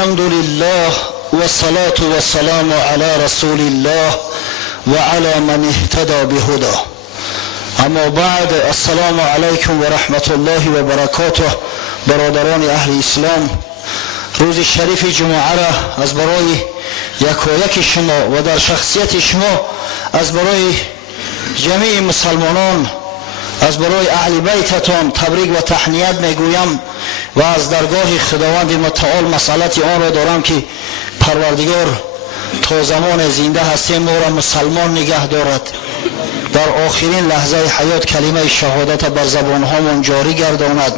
الحمد لله والصلاة والسلام على رسول الله وعلى من اهتدى بهداه. اما بعد، السلام علیکم و رحمت الله و برکاته. برادران اهل اسلام، روز شریف جمعه را از برای یکایک شما و در شخصیت شما از برای جمیع مسلمانان، از برای اهل بیتتان تبریک و تهنیت میگویم و از درگاه خداوند متعال مسئلت آن را دارم که پروردگار تا زمان زنده هستیم ما را مسلمان نگه دارد، در آخرین لحظه حیات کلمه شهادت بر زبانهامون جاری گرداند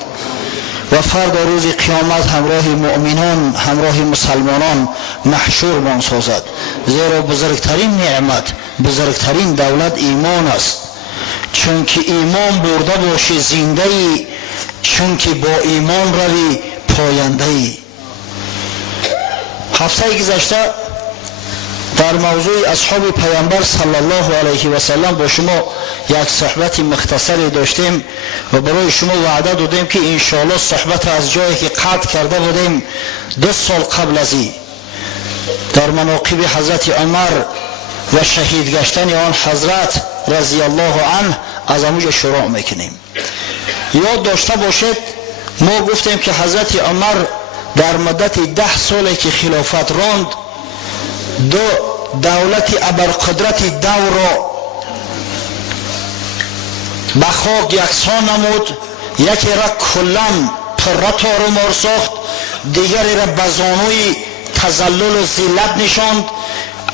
و فردا روز قیامت همراه مؤمنان، همراه مسلمانان محشور مان سازد. زیرا بزرگترین نعمت، بزرگترین دولت ایمان است. چون که ایمان برده باشی زنده ای، چون که با ایمان روی پاینده ای. هفته گذشته در موضوع اصحاب پیامبر صلی الله علیه و سلم با شما یک صحبت مختصری داشتیم و برای شما وعده دادیم که انشاءالله صحبت از جایی که قطع کرده بودیم 2 سال قبل از این در مناقب حضرت عمر و شهید گشتن آن حضرت رضی الله عنه از همونجا شروع میکنیم. یاد داشته باشید ما گفتیم که حضرت عمر در مدت 10 سالی که خلافت راند، 2 دولت ابرقدرت دور را به خاک یکسان نمود. یکی را کلن پره تارومار ساخت، دیگری را به زانوی تذلل و ذلت نشاند،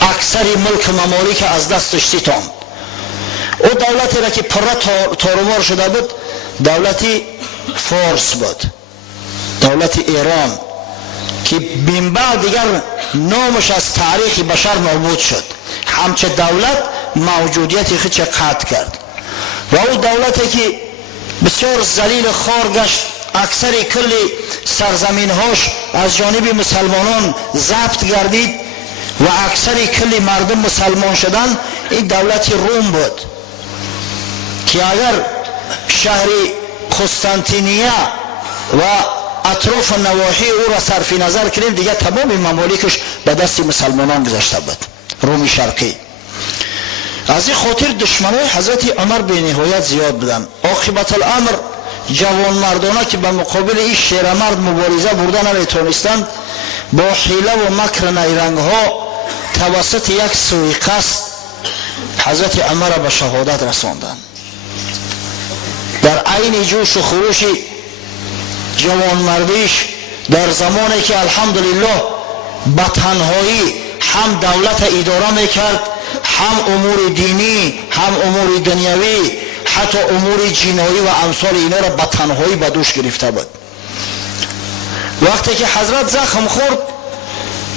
اکثر ملک ممالک از دستش ستاند. او دولتی را که پره تارومار شده بود دولت فارس بود، دولت ایران، که بین بعد دیگر نامش از تاریخ بشر نابود شد. همچه دولت موجودیت خودش قطع کرد و او دولتی که بسیار ذلیل خار گشت، اکثر کل سرزمین هاش از جانب مسلمانان ضبط گردید و اکثر کل مردم مسلمان شدن، این دولت روم بود که اگر شهر قسطنطینیه و اطراف نواحی او را صرف نظر کنیم دیگه تمام ممالکش به دست مسلمانان گذشته بود، رومی شرقی. از این خاطر دشمنای حضرت عمر به نهایت زیاد بودن. عاقبت الامر جوان مردانه که به مقابل این شیرمرد مبارزه برده نمیتونستند، با حیله و مکر نیرنگ ها توسط یک سوءقصد حضرت عمر را به شهادت رساندند. در عین جوش و خروش جوان مردیش، در زمانی که الحمدلله به تنهایی هم دولت اداره میکرد، هم امور دینی، هم امور دنیوی، حتی امور جنایی و امثال اینا را به تنهایی به دوش گرفته بود. وقتی که حضرت زخم خورد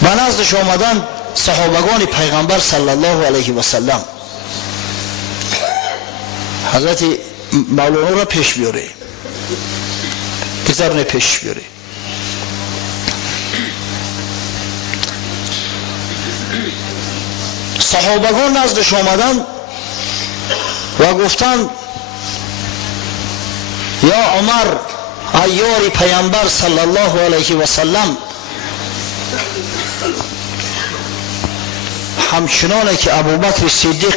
به نزدش آمدن صحابگان پیغمبر صلی الله علیه و سلم. حضرت مولانا را پیش بیاره، بذارن پیش بیاره. صحابگان نزدش آمدن و گفتند یا عمر ای یار پیامبر صلی الله علیه و سلم، همچنانه که ابوبکر صدیق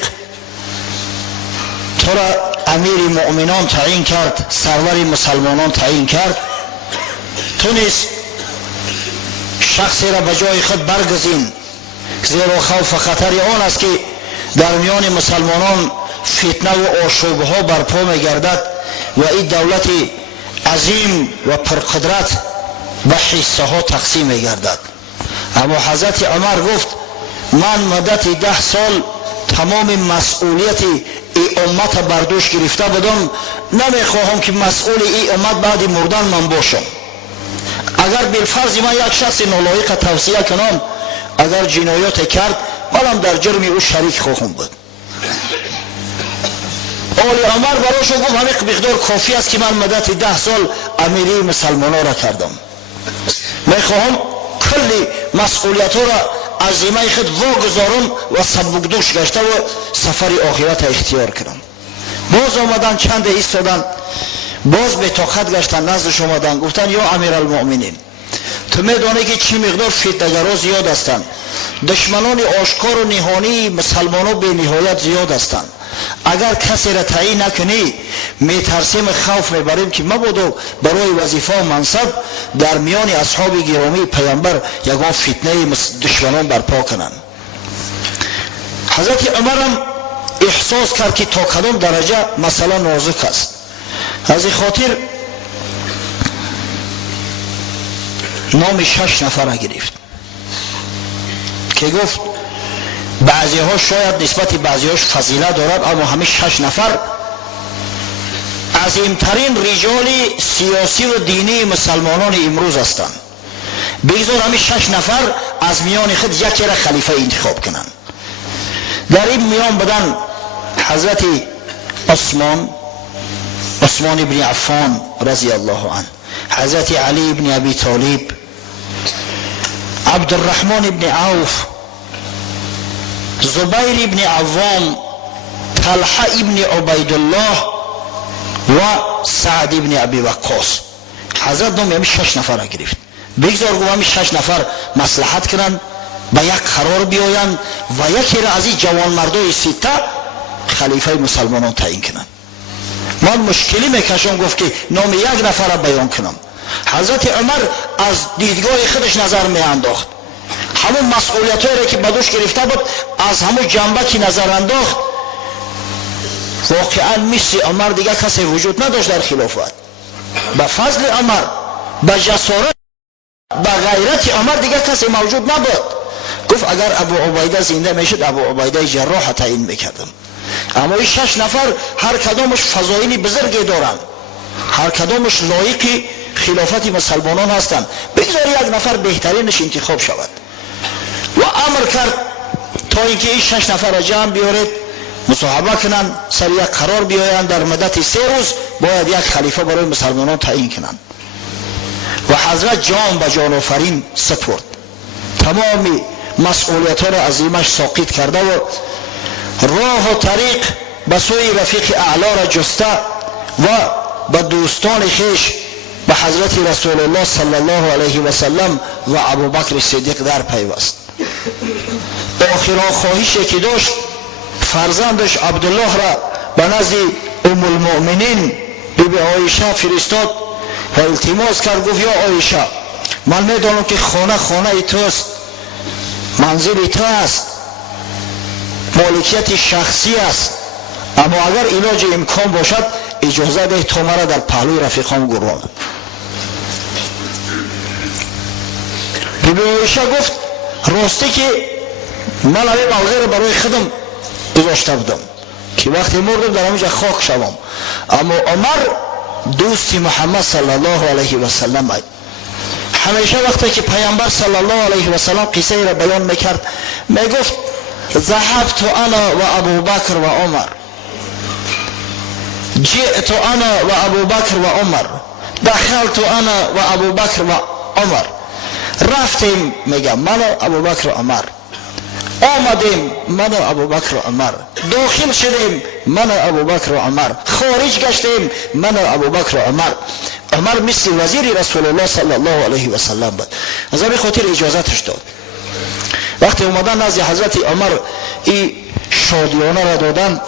تو را امیر مؤمنان تعیین کرد، سرور مسلمانان تعیین کرد، تو نیز شخصی را به جای خود برگزین، زیرا خوف خطر آن است که در میان مسلمانان فتنه و آشوب ها برپا می‌گردد و این دولت عظیم و پرقدرت به حصه ها تقسیم می‌گردد. اما حضرت عمر گفت من مدت 10 سال تمام مسئولیت ای امت برداشت گرفته بودم، نمیخواهم که مسئول ای امت بعد مردن من باشم. اگر بالفرض من یک شخص نالایق توصیه کنم، اگر جنایات کرد منم در جرم او شریک خواهم بود. آل عمر براشو گفت همین مقدار کافی است که من مدت 10 سال امیری مسلمانان را کردم، میخواهم کلی مسئولیت را عظیمه خود واگذارم و سبکدوش گشته و سفر آخرت اختیار کنم. باز آمدن چند ایستادن، باز به طاقت گشتن نزدش آمدن گفتن یا امیر المؤمنین تو میدانی که چی مقدار فتنه‌گرا زیاد هستند. دشمنان آشکار و نهانی مسلمانان به نهایت زیاد هستند. اگر کسی را تعیین نکنی میترسیم، خوف میبریم که مبادا برای وظیفه و منصب در میان اصحاب گرامی پیامبر یگان فتنه دشمنان برپا کنند. حضرت عمر هم احساس کرد که تا کدام درجه مسئله نازک است. از این خاطر نام 6 نفر را گرفت که گفت بعضی ها شاید نسبت بعضی هاش فضیلت دارد، اما همه 6 نفر عظیمترین رجال سیاسی و دینی مسلمانان امروز هستند. بگذار همه 6 نفر از میان خود یکی را خلیفه انتخاب کنند. در این میان بدن حضرت عثمان ابن عفان رضی الله عنه، حضرت علی ابن ابی طالب، عبدالرحمن ابن عوف، زبیر ابن عوام، طلحه ابن عبیدالله و سعد ابن ابی وقاص. حضرت نام همین 6 نفر را گرفت. بگذار گفت همین 6 نفر مصلحت کنند، به یک قرار بیایند و یکی را از این جوان مردای سیته خلیفه مسلمانان تعیین کنند. من مشکلی میکشم گفت که نام یک نفر را بیان کنم. حضرت عمر از دیدگاه خودش نظر میانداخت، همون مسئولیتایی را که بدوش گرفته بود از همون جنبه که نظر انداخت. واقعا مثل عمر دیگه کسی وجود نداشت در خلافت. به فضل عمر، به جسارت، به غیرت عمر دیگه کسی موجود نبود. گفت اگر ابو عبیده زنده میشد ابو عبیده جراح تعیین میکردم. اما این 6 نفر هر کدامش فضایلی بزرگی دارند، هر کدامش لایق خلافت مسلمانان هستند. بگذار یک نفر بهترینش انتخاب شود و امر کرد تا اینکه این 6 نفر را جمع بیارید، مصاحبه کنند، سر یک قرار بیایند، در مدت 3 روز باید یک خلیفه برای مسلمانان تعیین کنند. و حضرت جان به جان آفرین سپرد، تمام مسئولیت ها را از ذمه‌اش ساقط کرده و راه و طریق به سوی رفیق اعلی را جسته و به دوستان خویش به حضرت رسول الله صلی الله علیه و سلم و ابوبکر صدیق در پیوست. آخرین خواهشی که داشت فرزندش عبدالله را به نزد ام المؤمنین بیبی عایشه فرستاد و التماس کرد. گفت یا عایشه، من میدانم که خانه توست، منزل تو است، مالکیت شخصی است، اما اگر علاج امکان باشد اجازه ده تا مرا در پهلوی رفیقام گرانم. بیبی عایشه گفت راستی که من همین موضوع را برای خودم گذاشته بودم که وقتی مردم در همینجا خاک شوم، اما عمر دوست محمد صلی الله علیه و سلم بود. همیشه وقتی که پیامبر صلی الله علیه و سلم قصه را بیان میکرد میگفت ذهبت انا و ابوبکر و عمر، جئت انا و ابوبکر و عمر، دخلت انا و ابوبکر و عمر. رفتیم میگم من و ابوبکر و عمر، آمدیم من و ابوبکر و عمر، داخل شدیم من و ابوبکر و عمر، خارج گشتیم من و ابوبکر و عمر. عمر مثل وزیر رسول الله صلی الله علیه و سلم بود. از همین خاطر اجازتش داد. وقتی اومدن نزد حضرت عمر این شادیانه را دادن،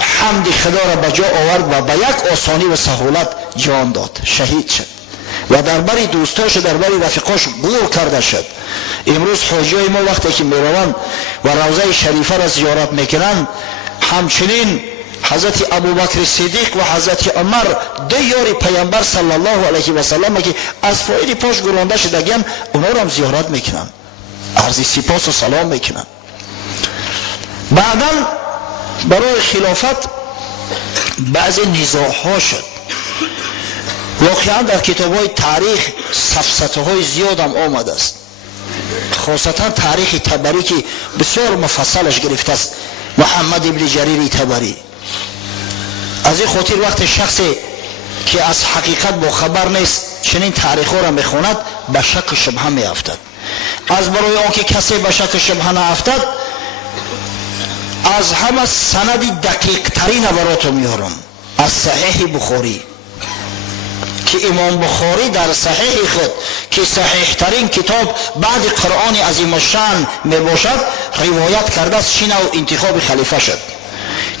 حمد خدا را به جا آورد و به یک آسانی و سهولت جان داد، شهید شد و در بری دوستاش و در بری رفیقاش گور کرده شد. امروز حاجیای ما وقتی که میروند و روضه شریفه را زیارت میکنند، همچنین حضرت ابوبکر صدیق و حضرت عمر دو یار پیامبر صلی الله علیه و سلم که از فاید پاش گرانده شدگان، اونا را هم زیارت میکنند، عرض سپاس و سلام میکنند. بعدا برای خلافت بعض نزاع ها شد. واقعا در کتاب های تاریخ سفسطه های زیاد هم آمده است، خاصتا تاریخ طبری که بسیار مفصلش گرفته است، محمد ابن جریر طبری. از این خاطر وقت شخصی که از حقیقت با خبر نیست چنین تاریخ ها را میخواند به شک و شبهه میافتد. از برای آنکه کسی به شک و شبهه نافتد، از همه سند دقیق ترین براتون میارم از صحیح بخاری. که امام بخاری در صحیح خود که صحیح ترین کتاب بعد قرآن عظیم الشان می باشد روایت کرده است شین و انتخاب خلیفه شد،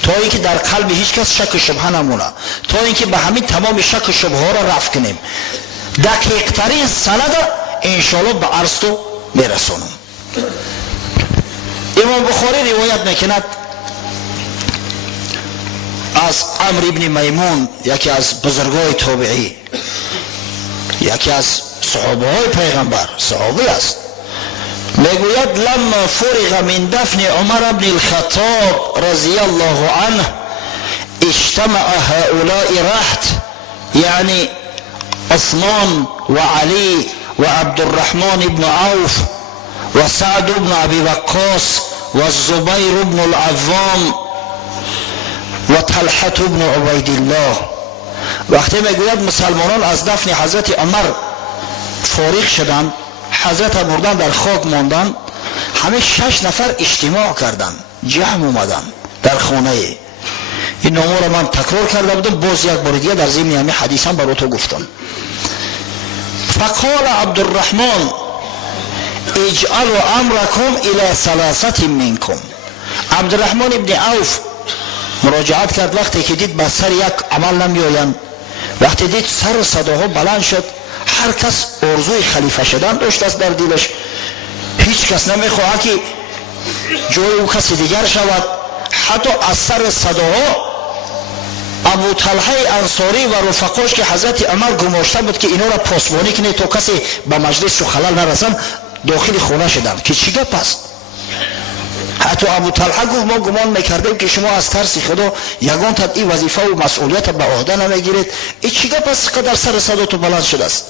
تا اینکه در قلب هیچ کس شک و شبهه نمونه، تا اینکه به همین تمام شک و شبهه را رفع کنیم. دقیق ترین سند انشاءالله به عرض تو میرسونم. امام بخاری روایت میکند از عمرو ابن میمون، یکی از بزرگای تابعی، یکی از صحابه های پیغمبر، صحابی است، میگوید لما فرغ من دفن عمر بن الخطاب رضی الله عنه اجتمع هؤلاء رهط، یعنی عثمان و علی و عبدالرحمن بن عوف و سعد بن ابی وقاص و الزبیر بن العوام و طلحه بن عبید الله. وقتی میگوید مسلمانان از دفن حضرت عمر فارغ شدند، حضرت مردن در خاک ماندن، همه 6 نفر اجتماع کردند، جمع اومدن در خانه. این نامه را من تکرار کرده بودم، باز یک بار دیگه در ضمن همین حدیثم براتون گفتم. فقال عبدالرحمن اجعلوا امرکم الی 3 منکم. عبدالرحمن ابن عوف مراجعت کرد، وقتی که دید به سر یک عمل نمیآیند، وقتی دید سر صداها بلند شد، هر کس آرزوی خلیفه شدن داشت است در دلش، هیچ کس نمیخواهد که جای او کسی دیگر شود. حتی از سر صداها ابو طلحه انصاری و رفقاش که حضرت عمر گماشته بود که اینا را پاسبانی کنه تا کسی به مجلس خلل نرسن، داخل خانه شدند که چی گپ است. حتی ابو طلحه گفت ما گمان میکردیم که شما از ترس خدا یگان تا این وظیفه و مسئولیت به عهده نمیگیرید، این چی گپ است که در سر صدا تو بلند شده است؟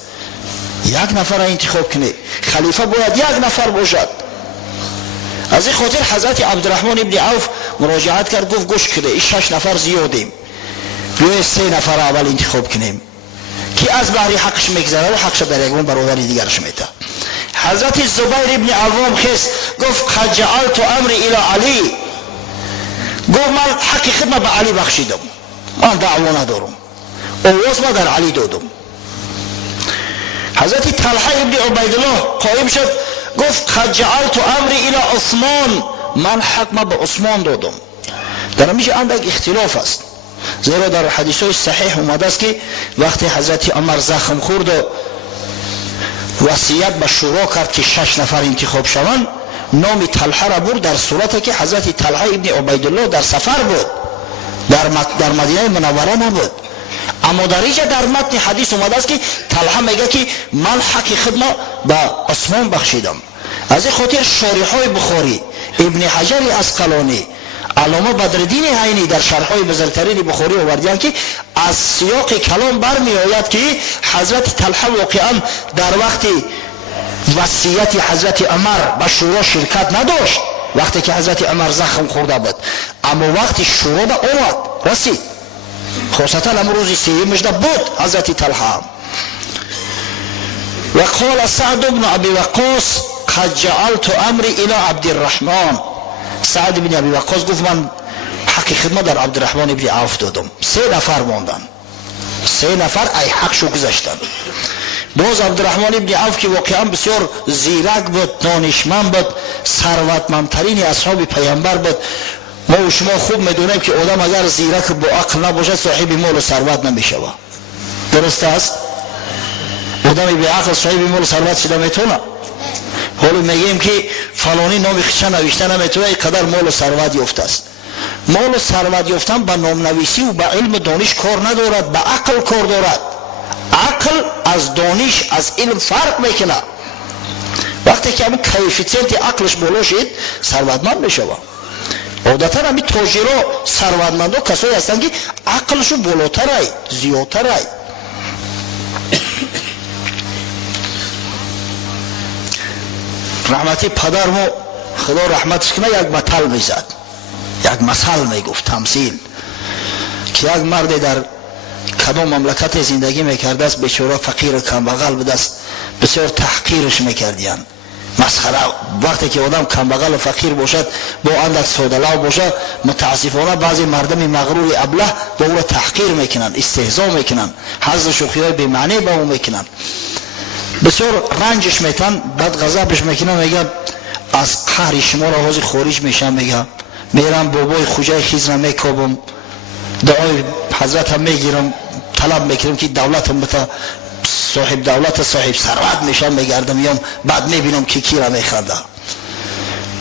یک نفر انتخاب کنه، خلیفه باید یک نفر باشد. از این خاطر حضرت عبدالرحمن ابن عوف مراجعت کرد، گفت گوش کده این 6 نفر زیادیم، بیاید 3 نفر اول انتخاب کنیم که از بحری حقش میگذره و حقش در یگان برادر دیگرش میده. حضرت زبیر ابن عوام خست، گفت قد جعلت امری الی علی، گفت من حق خدمت به علی بخشیدم، من دعوا ندارم، آواز ما در علی دادم. حضرت طلحه ابن عبیدالله قائم شد، گفت قد جعلت امری الی عثمان، من حق ما به عثمان دادم. در همیشه اندک اختلاف است، زیرا در حدیث های صحیح اومده است که وقتی حضرت عمر زخم خورد و وصیت به شورا کرد که 6 نفر انتخاب شوند، نام طلحه را برد، در صورتی که حضرت طلحه ابن عبیدالله در سفر بود، در مدینه منوره نبود. اما در اینجا در متن حدیث اومده است که طلحه میگه که من حق خدمت به عثمان بخشیدم. از این خاطر شارحای بخاری، ابن حجر عسقلانی، علامه بدرالدین عینی در شرحهای بزرگترین بخاری آوردند که از سیاق کلام برمی آید که حضرت طلحه واقعا در وقت وصیت حضرت عمر به شورا شرکت نداشت، وقتی که حضرت عمر زخم خورده بود، اما وقتی شورا به آمد رسید، خاصتا امروز سیمش بود حضرت طلحه. و قال سعد بن ابی وقاص قد جعلت امری الی عبدالرحمن، سعد بن ابی وقاص گفت من حق خدمت در عبدالرحمن ابن عوف دادم. 3 نفر ماندن، 3 نفر ای حقشو گذاشتن. باز عبدالرحمن ابن عوف که واقعا بسیار زیرک بود، دانشمند بود، ثروتمندترین اصحاب پیامبر بود. ما و شما خوب میدونیم که آدم اگر زیرک با عقل نباشه صاحب مال و ثروت نمیشه. درست است؟ آدم بی عقل صاحب مال و ثروت شده میتونه؟ حالا میگیم که فلانی نام خودش نوشته نمیتونه، اینقدر مال و ثروت یافته است. مال و ثروت یافتن به نام نویسی و به علم و دانش کار ندارد، به عقل کار دارد. عقل از دانش از علم فرق میکنه. وقتی که همین کوفیشنت عقلش بالا شد ثروتمند میشه. عادتا همین تاجرها ثروتمندا کسایی هستند که عقلشو بالاتره، زیادتره. رحمتی پدرمو خدا رحمتش کنه یک مثل میزد، یک مثل میگفت، تمثیل، که یک مرد در کدام مملکت زندگی میکرده است، بیچاره فقیر و کم بغل بود است، بسیار تحقیرش میکردیان، مسخره. وقتی که آدم کمبغل و فقیر باشد با اندک سودلو باشد، متاسفانه بعضی مردم مغرور ابله با او را تحقیر میکنند، استهزا میکنند، حظ شوخی‌های بی معنی با او میکنند، بسیار رنجش میتن. بعد غضبش میکنه، میگه از قهر شما را حاضر خارج میشم، میگه میرم بابای خوجای خیز را میکوبم، دعای حضرت هم میگیرم، طلب میکنم که دولتم بتا صاحب دولت صاحب ثروت میشم، میگردم یا بعد میبینم که کی را میخنده.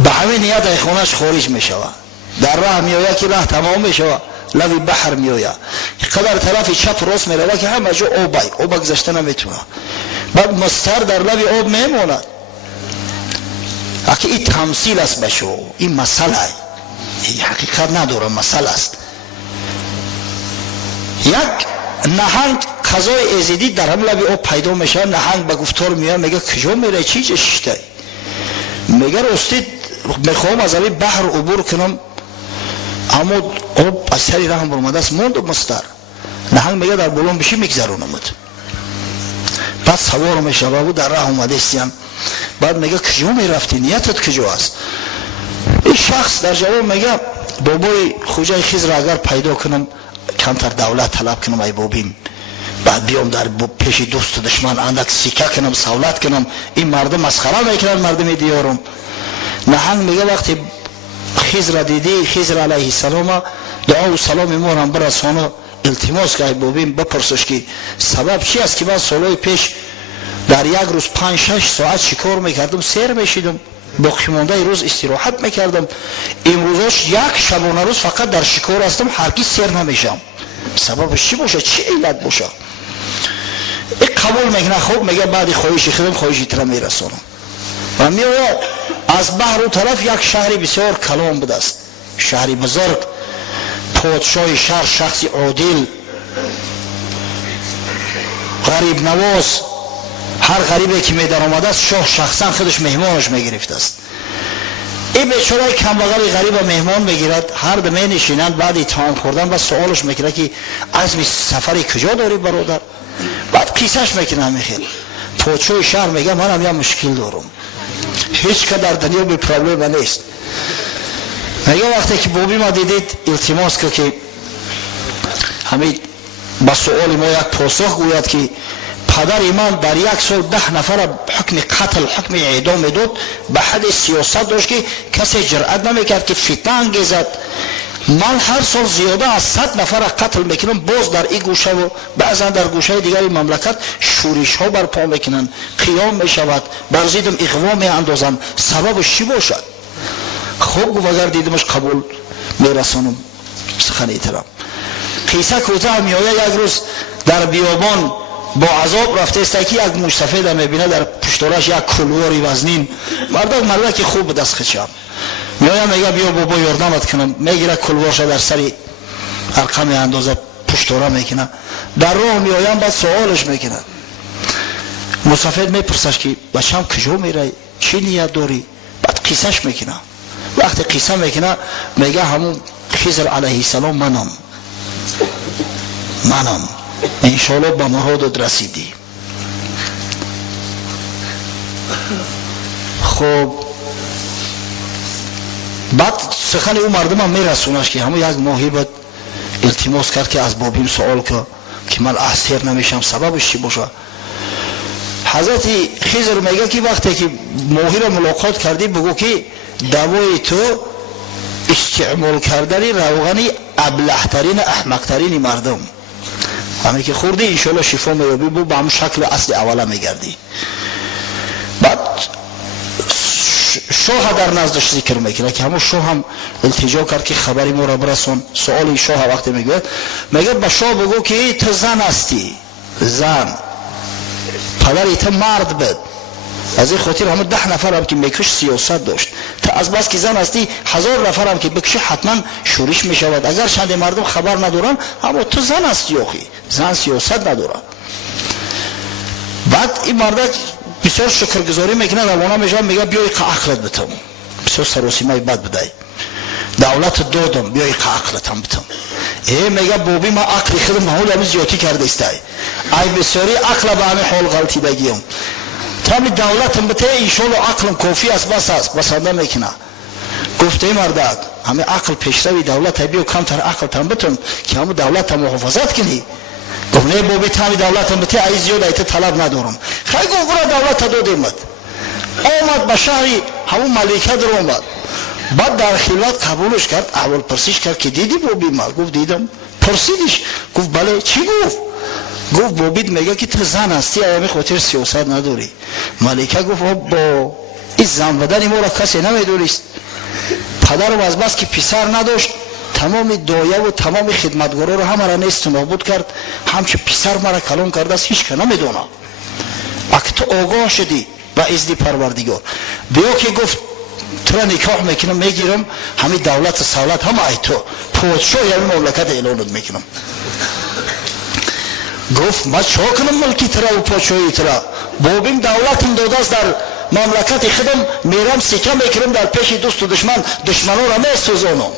به همین نیت خونش خارج میشود. در راه میآید که راه تمام میشود، لبی بحر میآید، قدر طرف چپ راست میروه که همه جا آب گذشته نمیتونه. بعد مستر در لبی آب میموند. اگه این تمثیل است بشو، این مسئله، این حقیقت نداره، مسئله است. یک نهنگ غذای ازیدی در هم لبی آب پیدا میشه، نهنگ به گفتار میاد، میگه کجا میره، چی جشته؟ میگه راستی میخوام از این بحر عبور کنم، اما آب از سری راه برمده است، موند مستر. نهنگ میگه در بلون بشی میگذرونمت. بعد سوار میشه و در راه اومده استیم. بعد میگه کجا میرفتی، نیتت کجا است؟ این شخص در جواب میگه بابای خوجای خیز را اگر پیدا کنم، کمتر دولت طلب کنم ای بابیم، بعد بیام در پیش دوست و دشمن اندک سیکه کنم، سولت کنم، این مردم مسخره میکنن مردم دیارم. نهنگ میگه وقتی خیز را دیدی، خیز را علیه السلام دعا و سلام ما را برسانه، التماس که ای بابیم بپرسش که سبب چی است که من سالهای پیش در یک روز 5-6 ساعت شکار میکردم، سیر میشیدم، باقی مانده روز استراحت میکردم، امروزش یک شبانه روز فقط در شکار هستم، هرگز سیر نمیشم. سببش چی باشه، چی علت باشه؟ این قبول میکنه. خوب میگه بعد خواهش خودم خواهشی تر میرسانم و میآید. از بحر و طرف یک شهری بسیار کلان بوده است، شهری بزرگ. پادشاه شهر شخصی عادل، غریب نواز. هر غریبی که می در آمده است شاه شخصا خودش مهمانش میگرفته است. این بیچاره کمبغل غریب مهمان میگیرد، هر دو می نشینند، بعد تمام خوردن و سوالش میکنه که عزم سفری کجا داری برادر؟ بعد قیسش میکنه میخیل. پادشاه شهر میگه منم یه مشکل دارم، هیچ که در دنیا بی پرابلم نیست. میگه وقتی که بابی ما دیدید التماس که همین با سؤال ما یک پاسخ گوید که پدر من در یک سال 10 نفر حکم قتل، حکم اعدام میداد، به حد سیاست داشت که کسی جرأت نمیکرد که فتنه انگیزد. من هر سال زیاده از 100 نفر قتل میکنم، باز در این گوشه و بعضا در گوشه دیگری مملکت شورش ها برپا میکنن، قیام میشود، بر ضدم اغوا میاندازن. سببش چی باشد؟ خوب اگر دیدمش قبول میرسانم سخن احترام. قصه کوتاه میآید. یک روز در بیابان با عذاب رفته است که یک موش سفید میبینه، در پشتارش یک کلواری وزنین، مردک خوب دست خچم میآید، میگه بیا بابا یاردمت کنم، میگیره کلوارش در سری ارقام اندازه پشتاره میکنه. در راه میآیم، بعد سوالش میکنه، مسافر میپرسش که بچم کجا میره، چی نیت داری؟ بعد قصهش میکنه. وقتی قصه میکنه میگه همون خضر علیه السلام منم انشاءالله به مرادت رسیدی. خب بعد سخن او مردم هم میرسونش که همون یک ماهی بعد التماس کرد که از بابیم سوال که من احسیر نمیشم، سببش چی باشه؟ حضرت خضر میگه که وقتی که ماهی را ملاقات کردی بگو که دوای تو استعمال کردن روغنی ابلهترین احمقترین مردم، همین که خوردی انشاءالله شفا میابی، به همون شکل اصل اوله میگردی. بعد شاه در نزدش ذکر میکنه که همون شاه هم التجا کرد که خبری ما را برسون. سؤال شاه وقتی میگه به شاه بگو که تو زن هستی، زن، پدر تو مرد بود، از این خاطر همون 10 نفر هم که میکش سیاست داشت، تا از بس که زن هستی 1000 نفر هم که بکشی حتما شورش میشود، اگر چند مردم خبر ندارن اما تو زن هستی، آخی زن سیاست نداره. بعد این مرد بسیار شکرگزاری میکنه، روانه میشه، میگه بیای عقلت بتم، بسیار سراسیمه بد بدهی، دولت دادم بیای عقلتم بتم. میگه بابی ما عقل خودم محول همین زیادی کرده است، ای بسیاری عقل به همین حال غلطیدگیم، تامی دولتم بته اینشالله عقلم کافی است بس است بسنده میکنه. گفته مردک همه عقل پیشروی دولت بیو کمتر عقل تن بتون که همه دولت هم محافظت کنی. گفت نه بابی تامی دولتم بته ای زیاد ایت طلب ندارم. خیلی گفت برای دولت داد آمد به شهری همون ملکه در آمد. بعد در خلوت قبولش کرد. اول پرسیش کرد که دیدی بابی ما؟ گفت دیدم. پرسیدش گفت بله. چی گفت؟ گفت بابید میگه که تو زن هستی ایامی خاطر سیاست نداری. ملکه گفت با این زن بدن ما را کسی نمیدونست. پدر و از بس که پسر نداشت تمام دایه و تمام خدمتگارا رو همه را نیست نابود کرد. همچه پسر مرا کلام کرده است هیچ که نمیدونه. اگه تو آگاه شدی با اذن پروردگار بیا که گفت تو را نکاح میکنم میگیرم همین دولت سالت هم ای تو پادشاهی همین مملکت اعلانت میکنم. گفت ما چه کنم ملکی ترا و پادشاهی ترا؟ بابیم دولتم داده است در مملکت خودم میرم سکه میکنم در پیش دوست و دشمنان را میسوزانم.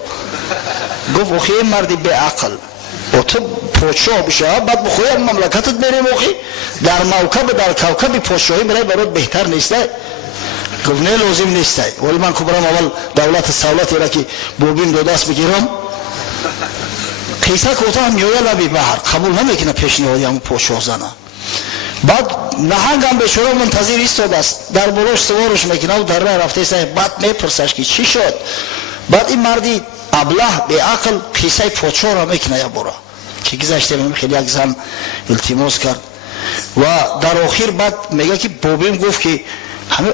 گفت اخی این مردی به عقل و تو پادشاه بشه بعد بخوی مملکتت میریم اخی در موکب در کوکب پادشاهی برای برات بهتر نیسته؟ گفت نه لازم نیسته ولی من کبرم اول دولت سالتی را که بابیم داده است بگیرم. قیصه کوتاه میویه لبی بحر قبول نمیکنه پیشنهادی همون پادشاه زنه. بعد نهنگ هم بیچاره منتظر ایستاده است در بروش سوارش میکنه و در راه رفته است. بعد میپرسش که چی شد؟ بعد این مردی ابله به عقل قیصه پادشاه را میکنه یا برا که گذشته من خیلی یک زن التماس کرد و در آخر بعد میگه که بابیم گفت که همه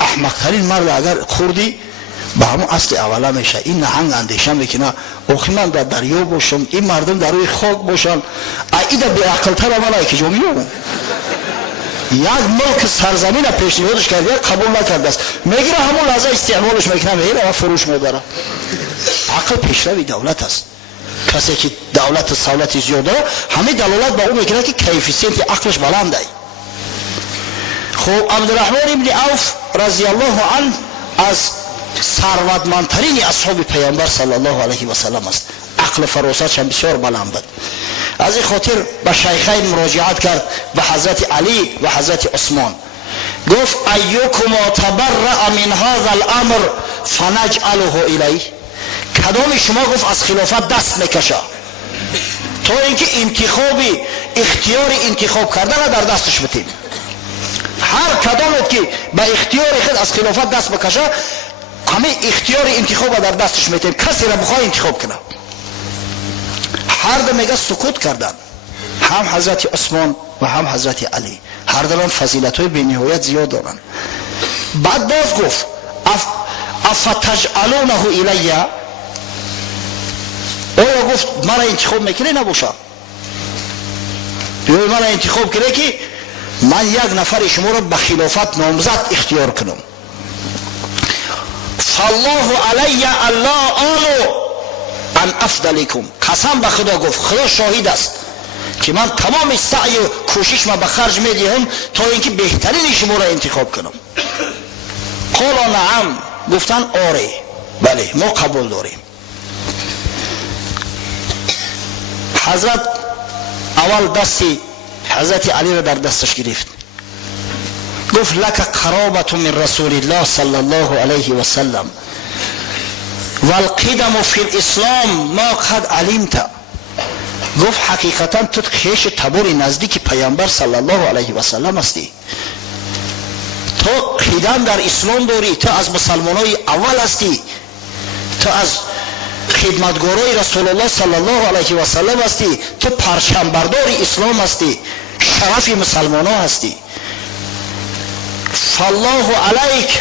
احمقترین مرد اگر خوردی به همون اصل اوله میشه. این نهنگ اندیشه میکنه آخی من در دریا باشم این مردم در روی خاک باشن ایده به عقلتر اوله که جامیو یک ملک سرزمین پیشنهادش کرده قبول نکرده است میگیره همون لحظه استعمالش میکنه میره و فروش میبره. عقل پیشروی دولت است. کسی که دولت سالت زیاده همه دلالت با اون میکنه که کیفیسیت عقلش بلنده. خب عبدالرحمن ابن عوف رضی الله عنه از ثروتمندترین اصحاب پیامبر صلی الله علیه و سلم است. عقل فراستش هم بسیار بلند بود. از این خاطر به شیخین مراجعت کرد به حضرت علی و حضرت عثمان. گفت ایکما تبرأ من هذا الامر فنجعله الیه. کدام شما گفت از خلافت دست میکشه تا اینکه انتخابی اختیار انتخاب کردن در دستش بتیم. هر کدامت که به اختیار خود از خلافت دست بکشه همه اختیار انتخاب در دستش میتیم کسی را بخواه انتخاب کنه. هر دو میگه سکوت کردن هم حضرت عثمان و هم حضرت علی هر دو فضیلت های بی‌نهایت زیاد دارن. بعد باز گفت افتجعلونه الیه آیا گفت من انتخاب میکنه نباشه یا من انتخاب کنه که من یک نفر شما را به خلافت نامزد اختیار کنم. فالله علی الله آلو ان افضلکم. قسم به خدا گفت خدا شاهد است که من تمام سعی و کوشش ما به خرج میدهم تا اینکه بهترین شما را انتخاب کنم. قال نعم گفتن آره بله ما قبول داریم. حضرت اول دستی حضرت علی را در دستش گرفت گفت لک قرابت من رسول الله صلی الله علیه و سلم والقدم فی الاسلام ما قد علمت. گفت حقیقتا تو خیش تبور نزدیک پیامبر صلی الله علیه و سلم هستی. تو قدم در اسلام داری. تو از مسلمانای اول هستی. تو از خدمتگارای رسول الله صلی الله علیه و سلم هستی. تو پرچم بردار اسلام هستی. شرف مسلمان ها هستی. فالله علیک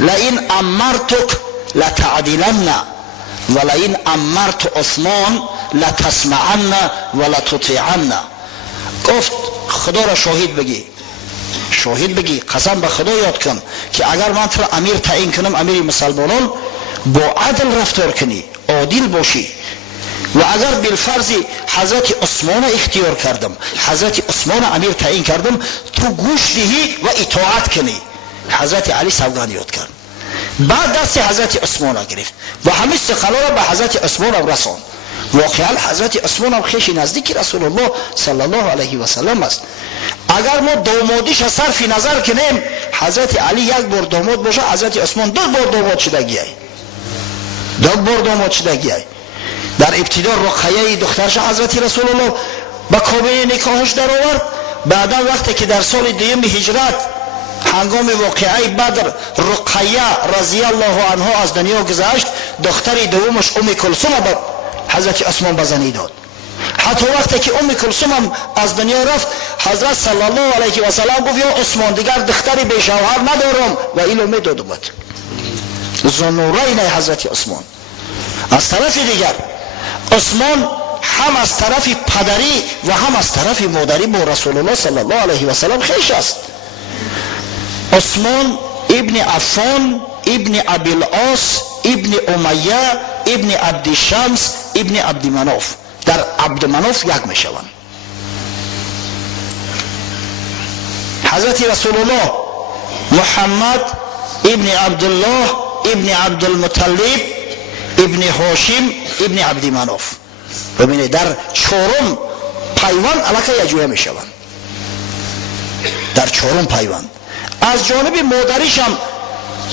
لئن امرتک لتعدلن ولئن امرت عثمان لتسمعن ولتطیعن. گفت خدا را شاهد بگی قسم به خدا یاد کن که اگر من تو امیر تعیین کنم امیر مسلمانان با عدل رفتار کنی عادل باشی و اگر بالفرض حضرت عثمان اختیار کردم حضرت عثمان امیر تعیین کردم تو گوش دهی و اطاعت کنی. حضرت علی سوگند یاد کرد. بعد دست حضرت عثمان گرفت و همه سخنان را به حضرت عثمان رساند. واقعا حضرت عثمان هم خیلی نزدیک رسول الله صلی الله علیه و سلم است. اگر ما دامادیش صرف نظر کنیم، حضرت علی یک بار داماد باشه، حضرت عثمان دو بار داماد شدگی است. دو بار داماد شدگی است. در ابتدا رقیه دخترش حضرت رسول الله با کابینه نکاحش در آورد. بعدا وقتی که در سال دوم هجرت هنگام واقعه بدر رقیه رضی الله عنها از دنیا گذشت، دختر دومش کلثوم به حضرت عثمان بزنی داد. حتی وقتی که کلثوم هم از دنیا رفت، حضرت صلی الله علیه و سلم گفت یا عثمان دیگر دختری به شوهر ندارم و اینو میداد اومد. ذوالنورین حضرت عثمان. از طرف دیگر عثمان هم از طرف پدری و هم از طرف مادری با رسول الله صلی الله علیه و سلم خویش است. عثمان ابن عفان ابن ابی العاص ابن امیه ابن عبدالشمس ابن عبدمناف. در عبدمناف یک میشوند. حضرت رسول الله محمد ابن عبدالله ابن عبدالمطلب ابن هاشم ابن عبدمناف. ببینید در چهارم پیوند علاقه یجوه میشوند. در چهارم پیوند. از جانب مادریش هم،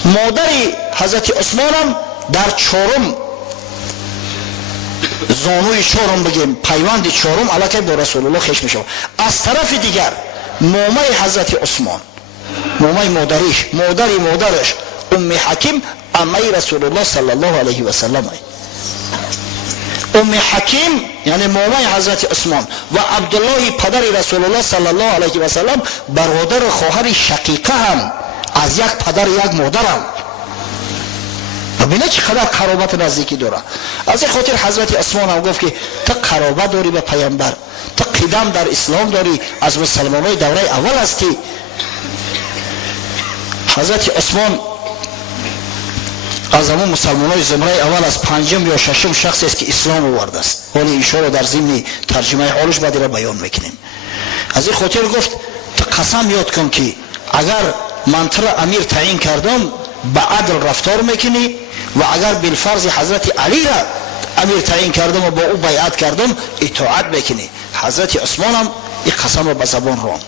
مادری حضرت عثمان هم در چهارم زانوی چهارم بگیم پیوند چهارم علاقه با رسول الله خیش میشه. از طرف دیگر مامه حضرت عثمان، مامه مادریش، مادرش ام حکیم عمه رسول الله صلی الله علیه و سلم. ام حکیم یعنی مامه حضرت عثمان و عبدالله پدر رسول الله صلی الله علیه و سلم برادر خواهر شقیقه هم از یک پدر یک مادر هم. ببینه چقدر قرابت نزدیکی داره. از این خاطر حضرت عثمان هم گفت که تو قرابت داری به پیامبر، تو قدم در اسلام داری، از مسلمانای دوره اول هستی. حضرت عثمان از همون مسلمانای زمره اول از پنجم یا ششم شخصی است که اسلام آورده است. ولی انشاءالله در ضمن ترجمه حالش بعد را بیان میکنیم. از این خاطر گفت تو قسم یاد کن که اگر من تو را امیر تعیین کردم به عدل رفتار میکنی و اگر بالفرض حضرت علی را امیر تعیین کردم و با او بیعت کردم اطاعت میکنی. حضرت عثمان هم این قسم را به زبان راند.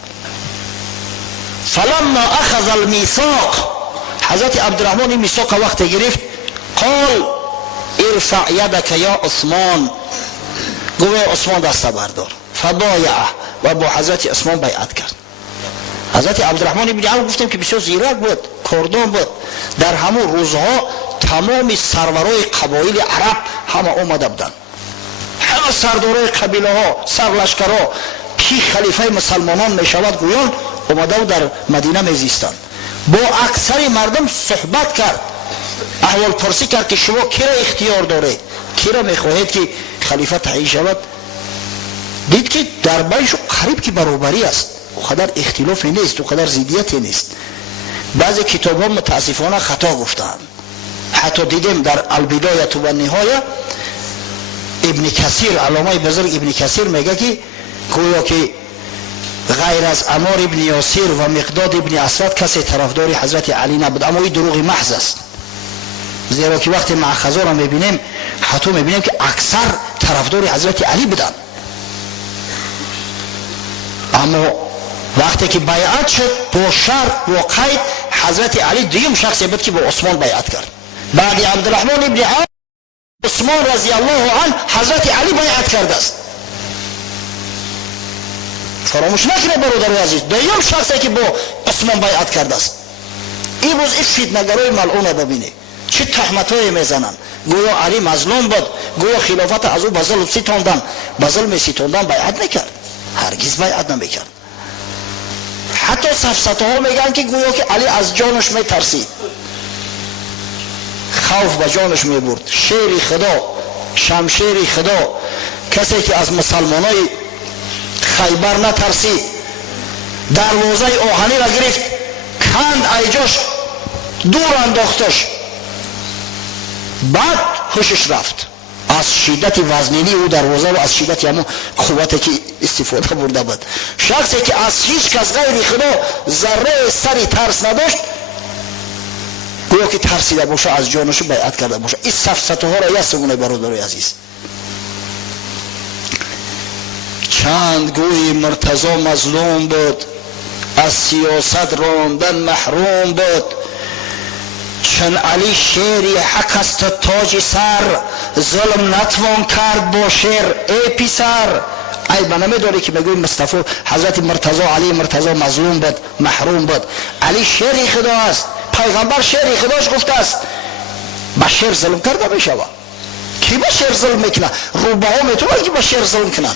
فلما اخذ المیثاق، حضرت عبدالرحمن میثاق وقت گرفت، قال ارفع یدک یا عثمان، گوه عثمان دست بردار. فبایعه و با حضرت عثمان بیعت کرد. حضرت عبدالرحمن ابن عوف گفتیم که بسیار زیرک بود، کردان بود. در همون روزها تمام سرورای قبایل عرب همه اومده بودن. همه سردارای قبیله ها، سرلشکرها کی خلیفه مسلمانان میشود گویان اومده و در مدینه میزیستند. با اکثر مردم صحبت کرد، احوال پرسی کرد که شما کی را اختیار داره، کی را میخواهید که خلیفه تعیین شود. دید که در بینشو قریب که برابری است، اونقدر اختلافی نیست، اونقدر ضدیتی نیست. بعضی کتاب ها متاسفانه خطا گفتند. حتی دیدیم در البدایه و النهایه ابن کثیر، علامه بزرگ ابن کثیر میگه که گویا که غیر از عمار ابن یاسر و مقداد ابن اسود کسی طرفدار حضرت علی نبود. اما این دروغ محض است، زیرا که وقتی مأخذا را میبینیم حتی میبینیم که اکثر طرفدار حضرت علی بودند. اما وقتی که بیعت شد با شرط و قید، حضرت علی دویم شخصی بود که با عثمان بیعت کرد. بعد عبدالرحمن ابن عوف عثمان رضی الله عنه حضرت علی بیعت کرده است. فراموش نکنه برادر عزیز، دویم شخصی که با عثمان بیعت کرده است. این روز این فتنه‌گرای ملعون ببینه چه تهمت‌های میزنن. گویا علی مظلوم بود، گویا خلافت از او به ظلم ستاندن، به ظلم ستاندن بیعت نکرد، هرگز بیعت نمیکرد. حتی سفسطه‌ها میگن که گویا که علی از جانش میترسید، خوف به جانش میبرد. شیر خدا، شمشیر خدا، کسی که از مسلمانای خیبر نترسید، دروازه آهنی را گرفت، کند ایجاش، دور انداختش، بعد خوشش رفت. از شدت وزنینی او دروازه و از شدت همون قوتی که استفاده برده بود. شخصی که از هیچ کس غیر خدا ذره سری ترس نداشت، گویا که ترسیده باشه از جانش بیعت کرده باشه. این سفسطه ها را یستمونه برادر عزیز. چند گویی مرتضی مظلوم بود، از سیاست راندن محروم بود. چون علی شیری حق است تاج سر، ظلم نتوان کرد با شیر ای پسر. ای به نمیداری که بگوی مصطفی حضرت مرتضی علی مرتضی مظلوم بود محروم بود. علی شیری خدا است، پیغمبر شیری خداش گفته است با شیر ظلم کرده میشود. کی با شیر ظلم میکنه؟ روبه ها میتونه که با شیر ظلم کنن.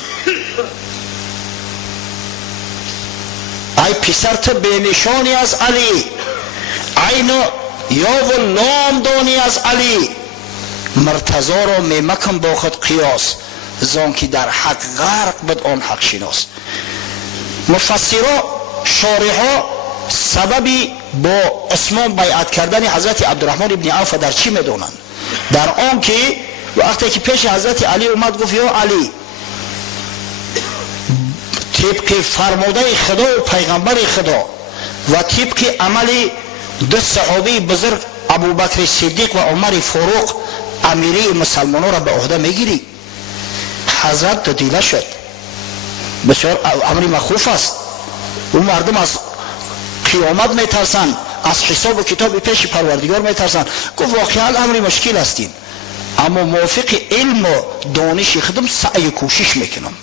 ای پسر تو بینشانی از علی، عین یا و لام دانی از علی. مرتضی را میمکن با خود قیاس، زان که در حق غرق بود آن حق شناس. مفسرها شارحها سببی با عثمان بیعت کردن حضرت عبدالرحمن ابن عوف در چی میدونن؟ در آن که وقتی که پیش حضرت علی اومد گفت یا علی، طبق فرموده خدا و پیغمبر خدا و طبق عمل دو صحابی بزرگ ابوبکر صدیق و عمر فاروق امیری مسلمانان را به عهده میگیری؟ حضرت دودیله شد، بسیار امری مخوف است. اون مردم از قیامت میترسن، از حساب و کتاب پیش پروردگار میترسن. گفت واقعا امری مشکل هستین، اما موافق علم و دانش خودم سعی کوشش میکنم.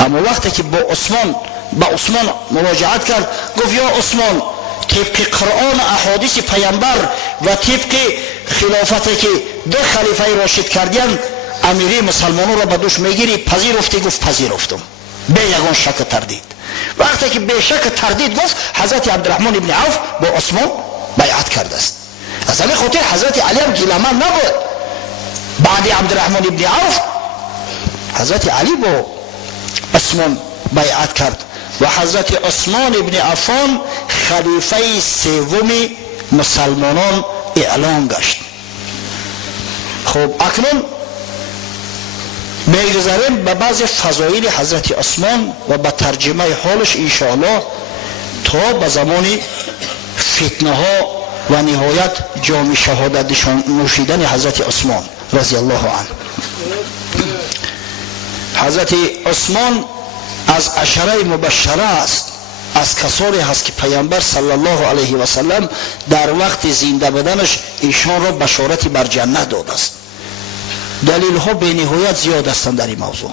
اما وقتی که با عثمان مراجعت کرد گفت یا عثمان، طبق قرآن احادیث پیامبر و طبق خلافتی که دو خلیفه راشد کردین امیری مسلمانان را به دوش میگیری؟ پذیرفتی؟ گفت پذیرفتم به یگان شک تردید. وقتی که به شک تردید گفت، حضرت عبدالرحمن ابن عوف با عثمان بیعت کرده است. از همین خاطر حضرت علی هم گیلمن نبود. بعد عبدالرحمن ابن عوف حضرت علی با عثمان بیعت کرد و حضرت عثمان ابن عفان خلیفه سوم مسلمانان اعلام گشت. خب اکنون میگذاریم به بعض فضایل حضرت عثمان و به ترجمه حالش انشاءالله تا به زمان فتنه ها و نهایت جام شهادت نوشیدن حضرت عثمان رضی الله عنه. حضرت عثمان از عشره مبشره است، از کسانی هست که پیامبر صلی الله علیه و سلم در وقت زنده بودنش ایشان را بشارتی بر جنت داده است. دلیل ها به نهایت زیاد هستند در این موضوع.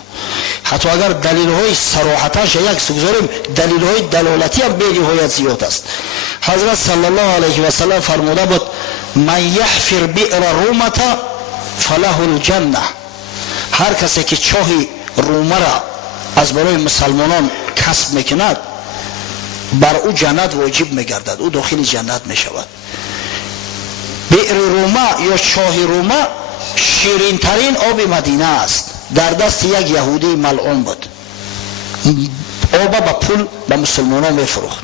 حتی اگر دلیل های صراحتاش یک سگذاریم، دلیل های دلالتی هم به نهایت زیاد است. حضرت صلی الله علیه و سلم فرموده بود من یحفر بئر رومه فله الجنه. هر کسی که چاه رومه را از برای مسلمانان کسب میکند بر او جنت واجب میگردد، او داخل جنت میشود. بئر رومه یا چاه رومه شیرین ترین آب مدینه است. در دست یک یهودی ملعون بود، آب با پول به مسلمانان میفروخت.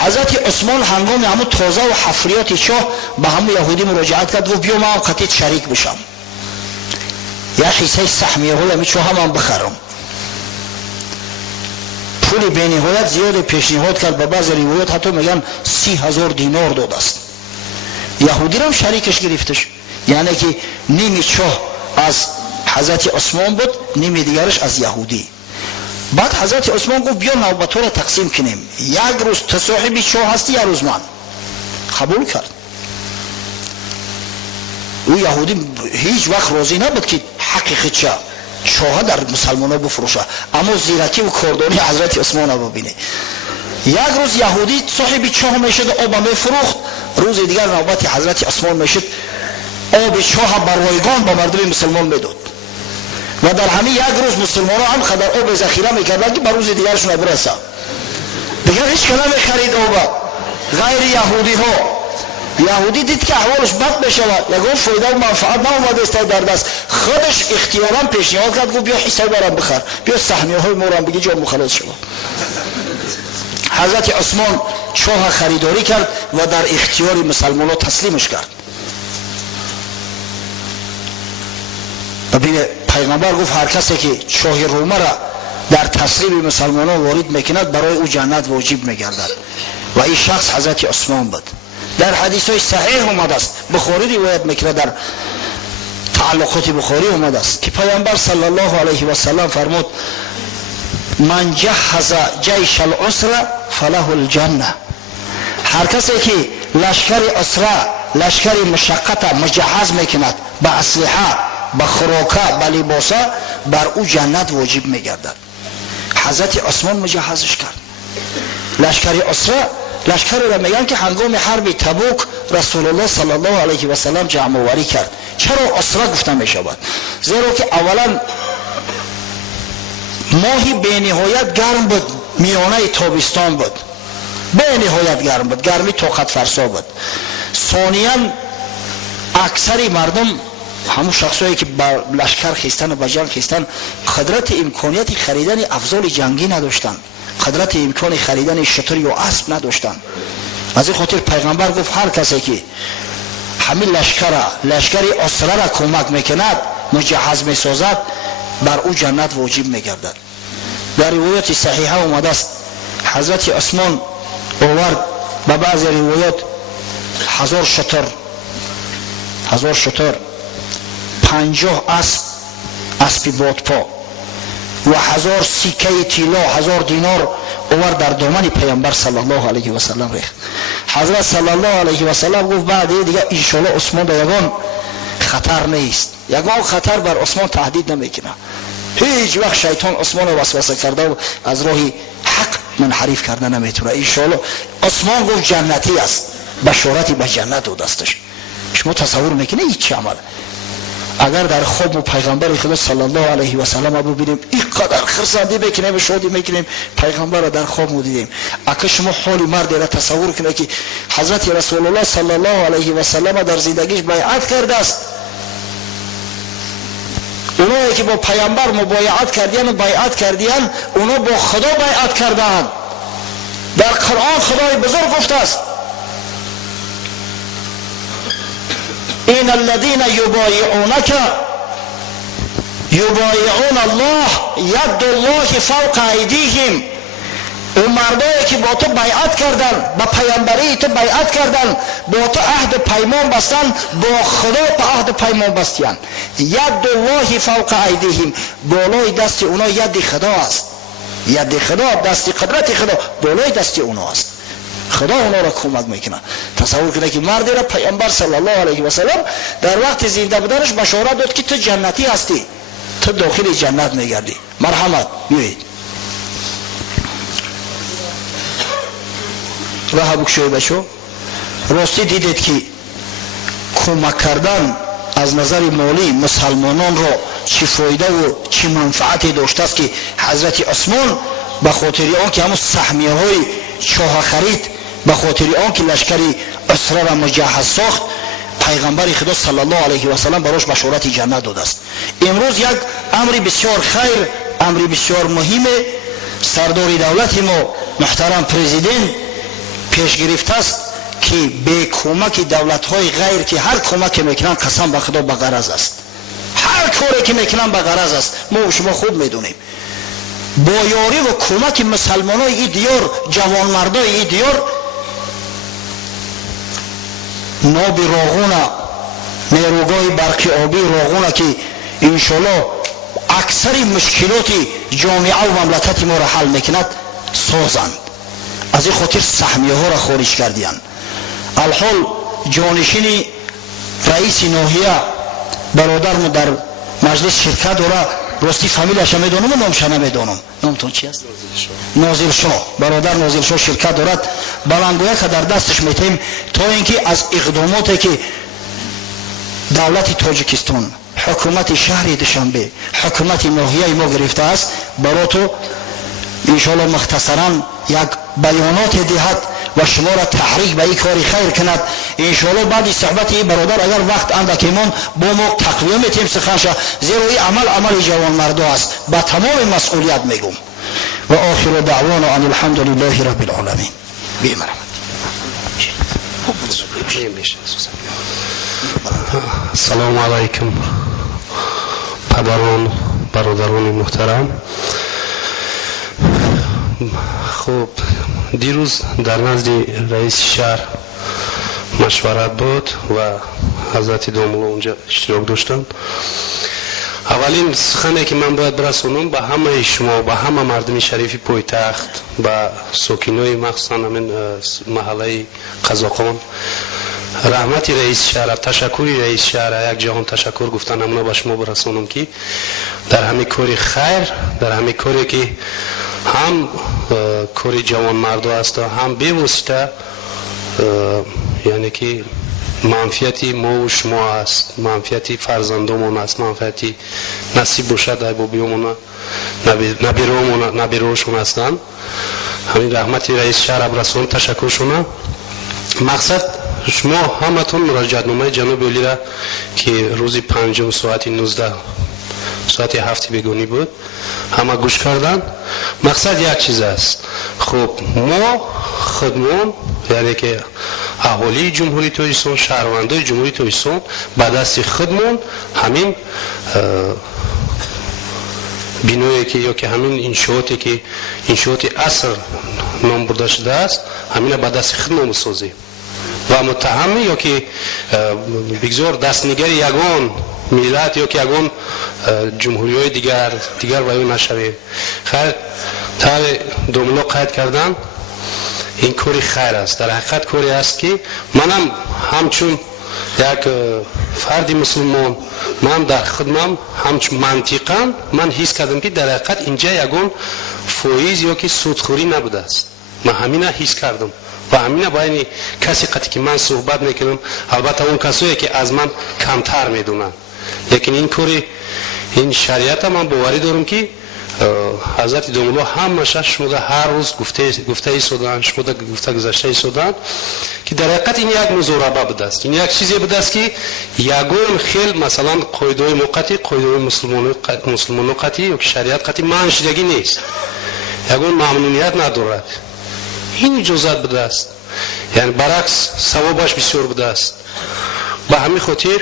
حضرت عثمان هنگام همون تازه و حفریات چاه به همون یهودی مراجعت کرد، گفت بیا من قطعیت شریک بشم، یک حصه سهمیه ها می چاه هم بخرم. پول به نهایت زیاد پیشنهاد کرد، به بعض روایات حتی میگن 30,000 دینار داد است. یهودی هم شریکش گرفتش، یعنی که نیمی چاه از حضرت عثمان بود، نیمی دیگرش از یهودی. بعد حضرت عثمان گفت بیا نوبت‌ها را تقسیم کنیم، یک روز تو صاحب چاه هستی، یک روز من. قبول کرد. او یهودی هیچ وقت راضی نبود که حقیقت چاه در مسلمان ها بفروشه، اما زیرکی و کاردانی حضرت عثمان رو ببینه. یک روز یهودی صاحب چاه میشد، آب میفروخت، روز دیگر نوبت حضرت عثمان میشد، آب چاه بر رایگان به مردم مسلمان میداد و در همین یک روز مسلمان ها هم قدر آب ذخیره میکردن که بر روز دیگرشون برسه. دیگر هیچ کلمه خرید آب غیر یهودی ها. یهودی دید که احوالش بد میشود، یگان فایده و منفعت ناومده است در دست، خودش اختیارا پیشنهاد کرد، گفت بیا حصه برام بخر، بیا سهمیه های ما رو بگی جا مخلص شود. حضرت عثمان چاه خریداری کرد و در اختیار مسلمان ها تسلیمش کرد. ببین پیغمبر گفت هر کسی که چاه رومه را در تسلیم مسلمان ها وارد میکند برای او جنت واجب میگردد و این شخص حضرت عثمان بود. در حدیث های صحیح اومده است، بخاری روایت میکنه، در تعلقات بخاری اومده است که پیامبر صلی الله علیه و سلم فرمود من جهز جیش العسره فله الجنه. هر کسی که لشکر اسره، لشکر مشقت مجهز میکند به اسلحه، به خوراکه، به لباسه، بر او جنت واجب میگردد. حضرت عثمان مجهزش کرد. لشکر اسره، لشکر را میگن که هنگام حرب تبوک رسول الله صلی الله علیه و سلم جمع آوری کرد. چرا اسره گفته میشود؟ زیرا که اولا ماهی به نهایت گرم بود، میانه تابستان بود، به نهایت گرم بود، گرمی طاقت فرسا بود. ثانیاً اکثر مردم، همون شخصایی که با لشکر خیستن و به جنگ خیستن، قدرت امکانیت خریدن افضال جنگی نداشتن، قدرت امکان خریدن شتر یا اسب نداشتن. از این خاطر پیغمبر گفت هر کسی که همین لشکر اسره را کمک میکند، مجهز میسازد، بر او جنت واجب میگردد. در روایت صحیحه اومده است حضرت عثمان آورد به بعض روایات 1000 شتر، 50 اسب بادپا و 1000 سکه طلا، 1000 دینار آورد در دامن پیامبر صلی الله علیه و سلم ریخت. حضرت صلی الله علیه و سلم گفت بعد دیگه ان شاء الله عثمان به یگان خطر نیست، یگان خطر بر عثمان تهدید نمیکنه. هیچ وقت شیطان عثمان رو وسوسه کرده و از راه حق منحرف کرده نمیتونه. ان شاء الله عثمان گفت جنتی است، بشارتی به جنت و دستش. شما تصور میکنه هیچ عمل اگر در خواب و پیغمبر خدا صلی الله علیه و سلم ابو ببینیم اینقدر خرسندی میکنیم و شادی میکنیم، پیغمبر را در خواب مو دیدیم. اگه شما حال مرد را تصور کنید که حضرت رسول الله صلی الله علیه و سلم در زندگیش بیعت کرده است، اونایی که با پیامبر مبایعت کردین و بیعت کردین، اونا با خدا بیعت کردند. در قرآن خدای بزرگ گفته است این الذين يبايعونك يبايعون الله يد الله فوق ایدیهم. اون مردایی که با تو بیعت کردن، با پیامبری تو بیعت کردن، با تو عهد پیمان بستن، با خدا په عهد پیمان بستیان. ید الله فوق ایدیهم، بالای دست اونا ید خدا است. ید خدا، دست قدرت خدا بالای دست اونا است. خدا اونا را کمک میکنه. تصور کنه که مردی را پیامبر صلی الله علیه و سلم در وقت زنده بودنش بشارت داد که تو جنتی هستی، تو داخل جنت میگردی. مرحمت بیایید راه بکشوی بچو. راستی دیدید که کمک کردن از نظر مالی مسلمانان را چی فایده و چی منفعتی داشته است که حضرت عثمان به خاطر آن که همون سهمیه های چاه خرید، به خاطر آن که لشکری اسره را مجهز ساخت، پیغمبر خدا صلی الله علیه و سلم براش بشارت جنت داده است. امروز یک امر بسیار خیر، امر بسیار مهم، سردار دولت ما محترم پرزیدنت پیش گرفته است که به کمک دولت های غیر که هر کمک میکنن قسم به خدا به غرض است، هر کاری که میکنن به غرض است. ما و شما خوب میدونیم با یاری و کمک مسلمان های ای دیار، جوان مردای ای دیار، ناب راغونه، نیروگاه برق آبی راغونه که انشالله اکثر مشکلات جامعه و مملکت ما را حل میکند سازند. از این خاطر سهمیه ها را خارج کردیان. الحال جانشین رئیس ناحیه برادرم در مجلس شرکت داره، راستی فامیلش میدونم و نامش نمیدونم. نامتون چی است؟ ناظر شاه. برادر ناظر شاه شرکت دارد. بلندگویی که در دستش میتیم تا اینکه از اقداماتی که دولت تاجیکستان، حکومت شهر دوشنبه، حکومت ناحیه ما گرفته است، براتو انشاءالله مختصرا یک بیانات دهد و شما را تحریک به این کاری خیر کند. انشاءالله بعد صحبت این برادر اگر وقت اندکیمان با ما تقویه میتیم سخنشه، زیرا این عمل جوان مردا است، با تمام مسئولیت میگم. و آخر دعوانا ان الحمد لله رب العالمین. بیمرم. سلام علیکم پدران، برادران محترم. خب دیروز در نزد رئیس شهر مشورت بود و حضرت دامولا اونجا اشتراک داشتن. اولین سخنی که من باید برسونم به همه شما، به همه مردم شریف پایتخت، به ساکنای مخصوصا همین محله قزاقان، رحمت رئیس شهر، تشکری رئیس شهر، یک جهان تشکر گفتن همونا به شما برسونم که در همه کاری خیر، در همه کاری که هم کاری جوان مردو است هم به واسطه یعنی که منفعتی ما و شما است، منفعتی فرزندمون است، منفعتی نصیب باشد ای بابیمون نبیروشون هستند. همین رحمت رئیس شهر برسون تشکر شما. مقصد شما همتون مراجعت نامه جناب علی را که روز پنجم ساعت 19 ساعت 7 بگونی بود همه گوش کردن. مقصد یک چیز است. خب ما خودمون یعنی که اهالی جمهوری تاجیکستان، شهروندان جمهوری تاجیکستان به دست خودمون همین بینایی که یا که همین انشاءاتی که انشاءات عصر نام برده شده است همین به دست خودمون می‌سازیم و متهم یا که بگذار دستنگر یگان ملت یا که یگان جمهوری‌های دیگر وای نشویم. خیر تا دوملا قید کردن این کاری خیر است، در حقیقت کاری است که منم همچون یک فردی مسلمان من در خودم همچون منطقاً من حس کردم که در حقیقت اینجا یگان فایز یا که سودخوری نبوده است. من همین حس کردم و همین باید کسی قطعی که من صحبت میکنم البته اون کسایی که از من کمتر میدونن، لیکن این کاری این شریعت من باوری دارم که حضرت دوملا همشه شما هر روز گفته ایستادن، شما گفته گذشته ایستادن که در حقیقت این یک مزاربه بوده است، این یک چیزی بوده است که یگان خیل مثلا قاعده موقتی قاعده مسلمانان قطعی یا که شریعت قطعی منشدگی نیست، یگان ممنونیت ندارد، این اجازت بوده است، یعنی برعکس ثوابش بسیار بوده است. به همین خاطر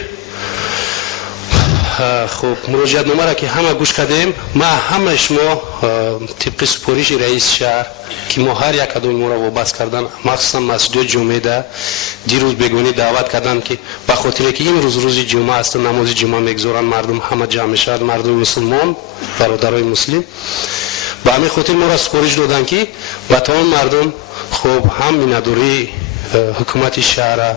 خب مراجعت نامه را که همه گوش کردیم، ما همه شما طبق سپارش رئیس شهر که ما هر یک کدوم ما را وابسته کردن، مخصوصا مسجد جمعه ده دیروز بگونی دعوت کردن که به خاطر که این روز جمعه است، نماز جمعه میگذارن مردم همه جمع شد، مردم مسلمان برادرای مسلم، به همین خاطر ما را سپارش دادن که به تمام مردم خب هم میندوری حکومت شهر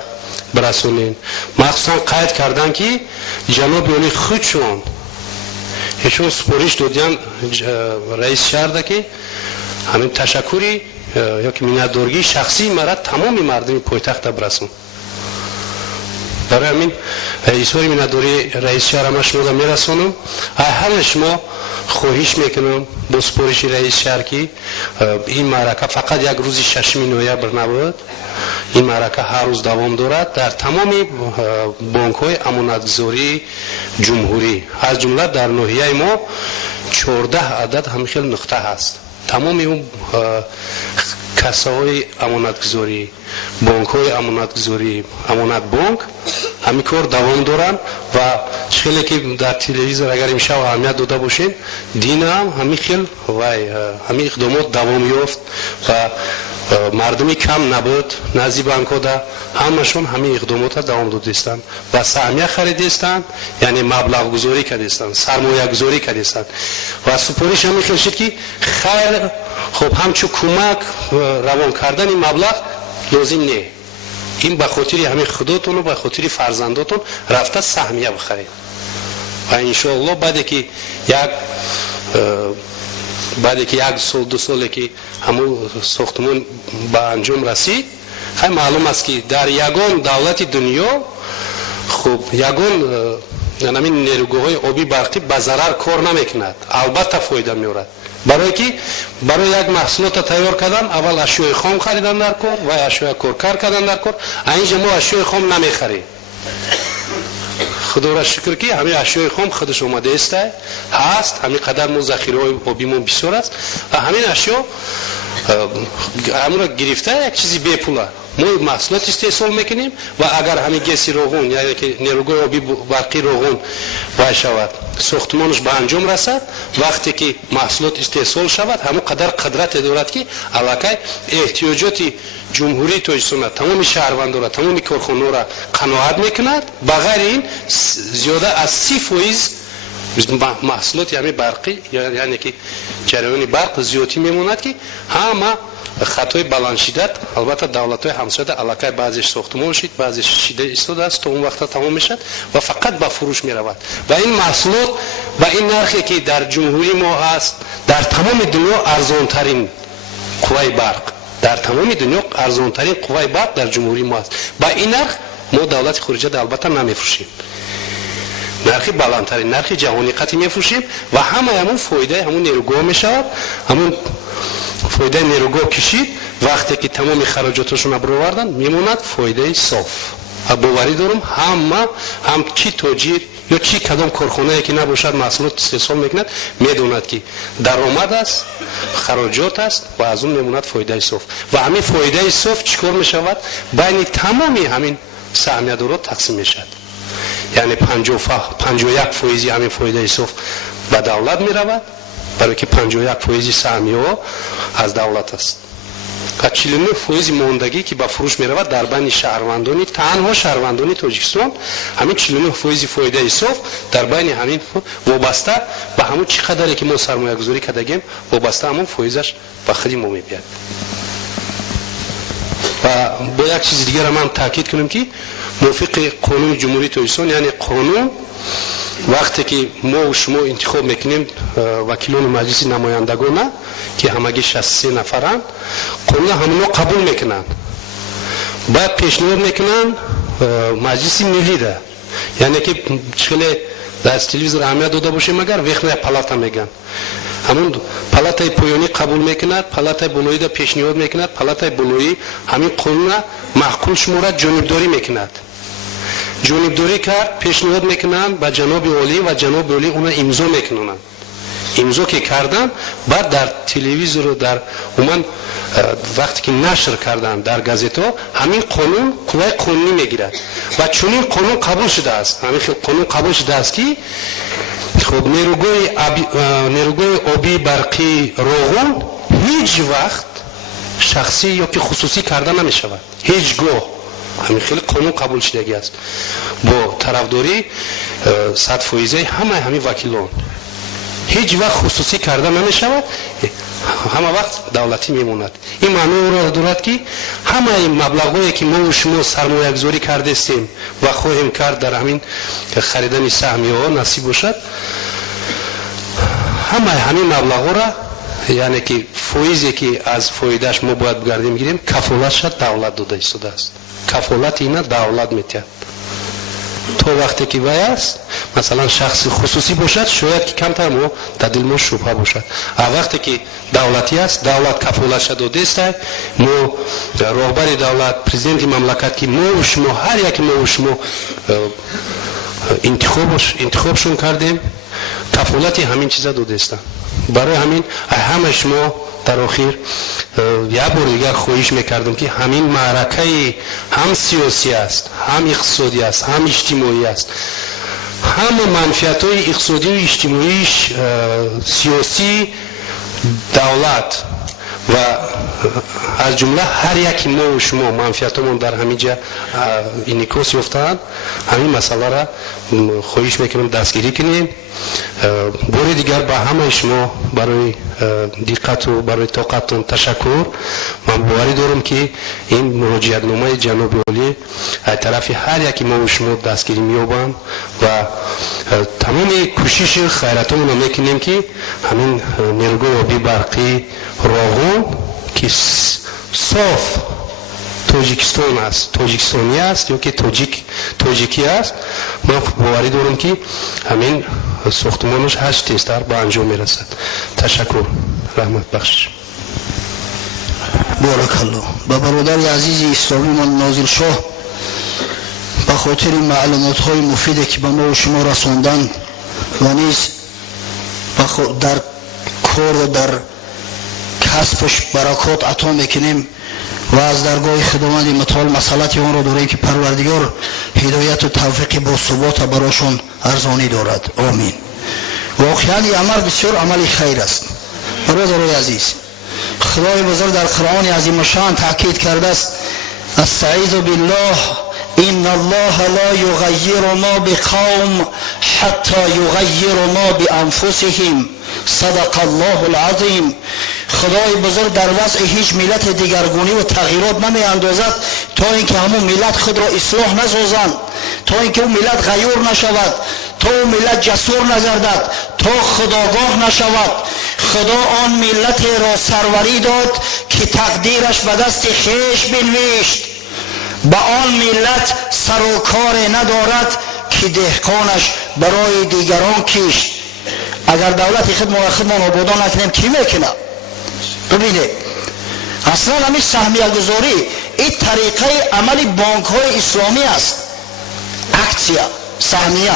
برسونین. مخصوصا قید کردن که جناب علی خودشون ایشون سپارش دادن رئیس شهر که همین تشکری یا که میندارگی شخصی مرد تمام مردم پایتخت برسون. برای همین ایسوری مینداری رئیس شهر ما شما میرسونم. همه شما خواهش میکنم با سپارش رئیس شهر که این معرکه فقط یک روز 6 نوامبر نبود، این معرکه هر روز دوام دارد در تمام بانک های امانتگذاری جمهوری، از جمله در ناحیه ما 14 عدد همخیل نقطه هست. تمام اون کسای امانتگذاری، بانک های امانتگذاری، امانت بانک همین کار دوام دارن و خیلی که در تلویزیون اگر میشه و اهمیت داده باشین دین هم همین خیل و همین اقدامات دوام یافت و مردمی کم نبود نزدیک بانک ها ده همشون همین اقدامات دوام دادستند و سهمیه خریدستند، یعنی مبلغ گذاری کردستند، سرمایه گذاری کردستند و سپارش همین خیل شد که خیر خب همچو کمک روان کردن این مبلغ لازم نه، این به خاطر همین خودتون و به خاطر فرزنداتون رفته سهمیه بخرید و انشاءالله بعد که یک سال دو سال که همون ساختمان به انجام رسید، خیلی معلوم است که در یگان دولت دنیا خب یگان یعنی نیروگاه‌های آبی برقی به ضرر کار نمیکند، البته فایده میارد. برای که برای یک محصولات تیار کردن اول اشیاء خام خریدن در کار و اشیاء کارکر کردن در کار، اینجا ما اشیاء خام نمیخریم. خدا را شکر که همه اشیاء خام خودش اومده است هست، همین قدر ما ذخیره آبیمون بسیار است و همین اشیاء همون را گرفته یک چیزی بی پوله ما محصولات استحصال میکنیم و اگر همین گسی روغن یعنی که نیروگاه آبی برقی روغن وای شود ساختمانش به انجام رسد، وقتی که محصولات استحصال شود همون قدر قدرت دارد که علاقه احتیاجات جمهوری تاجیکستان تمام شهروندان را تمام کارخانه‌ها را قناعت میکند، بغیر این زیاده از 30% محصولات یعنی برقی یعنی که جریان برق زیادی میموند که همه خطای بلند شدت البته دولت‌های همسایه علاقه بعضیش ساختمان شد بعضیش شیده ایستاده است تا اون وقت تمام میشد و فقط به فروش میرود و این محصولات با این نرخی که در جمهوری ما هست در تمام دنیا ارزان ترین قوه برق در تمام دنیا ارزان ترین قوه برق در جمهوری ما است با این نرخ ما دولت خارجی البته نمیفروشیم نرخی بالاترین نرخ جهانی قطعی میفروشیم و همون فایده همون نیروگاه میشود همون فایده نیروگاه کشید وقتی که تمام خراجاتشون رو برآوردن میموند فایده صاف و باوری دارم هم چی تاجر یا چی کدام کارخانه‌ای که نباشد محصولات استحصال میکند میدوند که درآمد است خراجات است و از اون میموند فایده صاف و همین فایده صاف چیکار میشود بین تمامی همین سهمیه‌دارا تقسیم میشود یعنی 51% همین فایده صاف به دولت میرود برای که 51% سهمیه از دولت است و 49% ماندگی که به فروش میرود در بین شهروندانی تنها شهروندانی تاجیکستان همین 49% فایده صاف در بین همین وابسته به همون چقدری که ما سرمایه گذاری کردیم وابسته همون فایزش به خود ما میبید و با یک چیز دیگر هم تاکید کنیم که موافق قانون جمهوری تاجیکستان یعنی قانون وقتی که ما و شما انتخاب میکنیم وکیلان مجلس نمایندگان که همگی 63 نفرند قانون همونو قبول میکنن بعد پیشنهاد میکنن مجلس ملی ده یعنی که چخیلی در تلویزیون اهمیت داده باشه مگر وقت پلاتا میگن همون پلاتای پایانی قبول میکند پلاتای بالایی ده پیشنهاد میکند پلاتای بالایی همین قانون محکوم شمارد جانبداری میکند جانبداری کرد پیشنهاد میکنن به جناب عالی و جناب عالی اونا امضا میکنن امضا که کردن بعد در تلویزیون در عموما وقتی که نشر کردن در گازیتا همین قانون قوه قانونی میگیرد و چون این قانون قبول شده است همین قانون قبول شده است که خب نیروگاه آبی برقی روغن هیچ وقت شخصی یا که خصوصی کرده نمیشود هیچگاه همین خیلی قانون قبول شدگی است با طرفداری 100% همین وکیلان هیچ وقت خصوصی کرده نمیشود همه وقت دولتی میموند این معنی را دارد که همه این مبلغایی که ما و شما سرمایه گذاری کرده استیم و خواهیم کرد در همین خریدن سهمیه ها نصیب باشد همین مبلغ را یعنی که فایزی که از فایدهش ما باید بگردیم گیریم کفالتش دولت داده ایستاده است کفالت اینا دولت میتید تو وقتی که است مثلا شخص خصوصی باشد شاید که کمتر ما در دل ما شبهه باشد وقتی که دولتی است دولت کفالتش داده است ما راهبر دولت پرزیدنت مملکت که ما و شما هر یک ما و شما انتخابشون کردیم کفالت همین چیزا داده است برای همین همه شما در آخر یک بار دیگر خواهش میکردم که همین معرکه هم سیاسی است هم اقتصادی است هم اجتماعی است هم منفعت های اقتصادی و اجتماعی سیاسی دولت و از جمله هر یکی ما و شما منفعتمون در همینجا انعکاس یافتند همین مسئله را خواهش میکنم دستگیری کنیم بار دیگر با همه شما برای دقت و برای طاقتتون تشکر من باوری دارم که این مراجعت نامه جناب عالی از طرف هر یکی ما و شما دستگیری مییابند و تمام کوشش خیراتمون رو میکنیم که همین نیروگاه آبی برقی روغن که صاف تاجیکستان است تاجیکستانی است یا که تاجیکی است من باوری دارم که همین ساختمانش 8 تستر به انجام میرسد تشکر رحمت بخش بارک الله با برادر عزیز اسلامی من ناظر شاه به خاطر معلومات های مفیدی که به ما و شما رساندن و نیز در کار و در کسبش برکات عطا میکنیم و از درگاه خداوند متعال مسئلتی آن را داریم که پروردگار هدایت و توفیق با ثبات براشون ارزانی دارد آمین واقعا این عمل بسیار عمل خیر است برادرای عزیز خدای بزرگ در قرآن عظیم شان تاکید کرده است استعیذ بالله این الله لا یغیر ما بقوم حتی یغیر ما بانفسهم صدق الله العظیم. خدای بزرگ در وضع هیچ ملت دیگرگونی و تغییرات نمی اندازد تا اینکه همون ملت خود را اصلاح نسازند، تا اینکه اون ملت غیور نشود، تا اون ملت جسور نگردد، تا خداگاه نشود. خدا آن ملت را سروری داد که تقدیرش به دست خویش بنوشت. به آن ملت سر و کار ندارد که دهقانش برای دیگران کشت. اگر دولت خودمان آبادان نکنیم کی میکنه؟ ببینید اصلا همین سهمیه گذاری این طریقه عمل بانک های اسلامی است. اکسیا، سهمیه،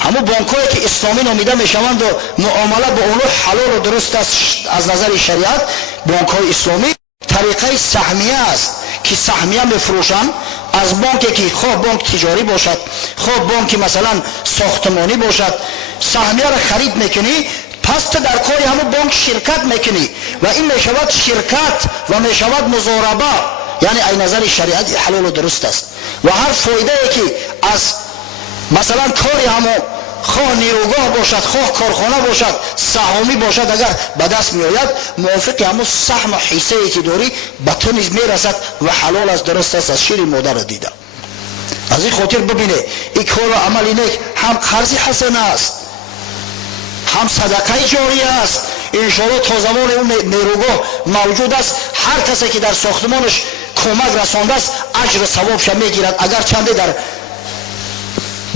همون بانک هایی که اسلامی نامیده میشوند و معامله با اونو حلال و درست است از نظر شریعت. بانک های اسلامی طریقه سهمیه است که سهمیه میفروشند از بانکی که خواه بانک تجاری باشد، خواه بانک مثلا ساختمانی باشد. سهمیه را خرید میکنی، پس تو در کاری همون بانک شرکت میکنی و این میشود شرکت و میشود مضاربه. یعنی از نظر شریعت حلال و درست است و هر فایده ای که از مثلا کاری همون خواه نیروگاه باشد، خواه کارخانه باشد، سهامی باشد، اگر به دست می آید موافق همون سهم و حصه ای که داری به تو نیز می رسد و حلال است، درست است. از شیر مادر دیده. از این خاطر ببینه این کار و عمل اینه هم قرض حسنه است، هم صدقه جاری است. انشاءالله تا زمان اون نیروگاه موجود است هر کسی که در ساختمانش کمک رسانده است اجر ثوابش میگیرد، اگر چنده در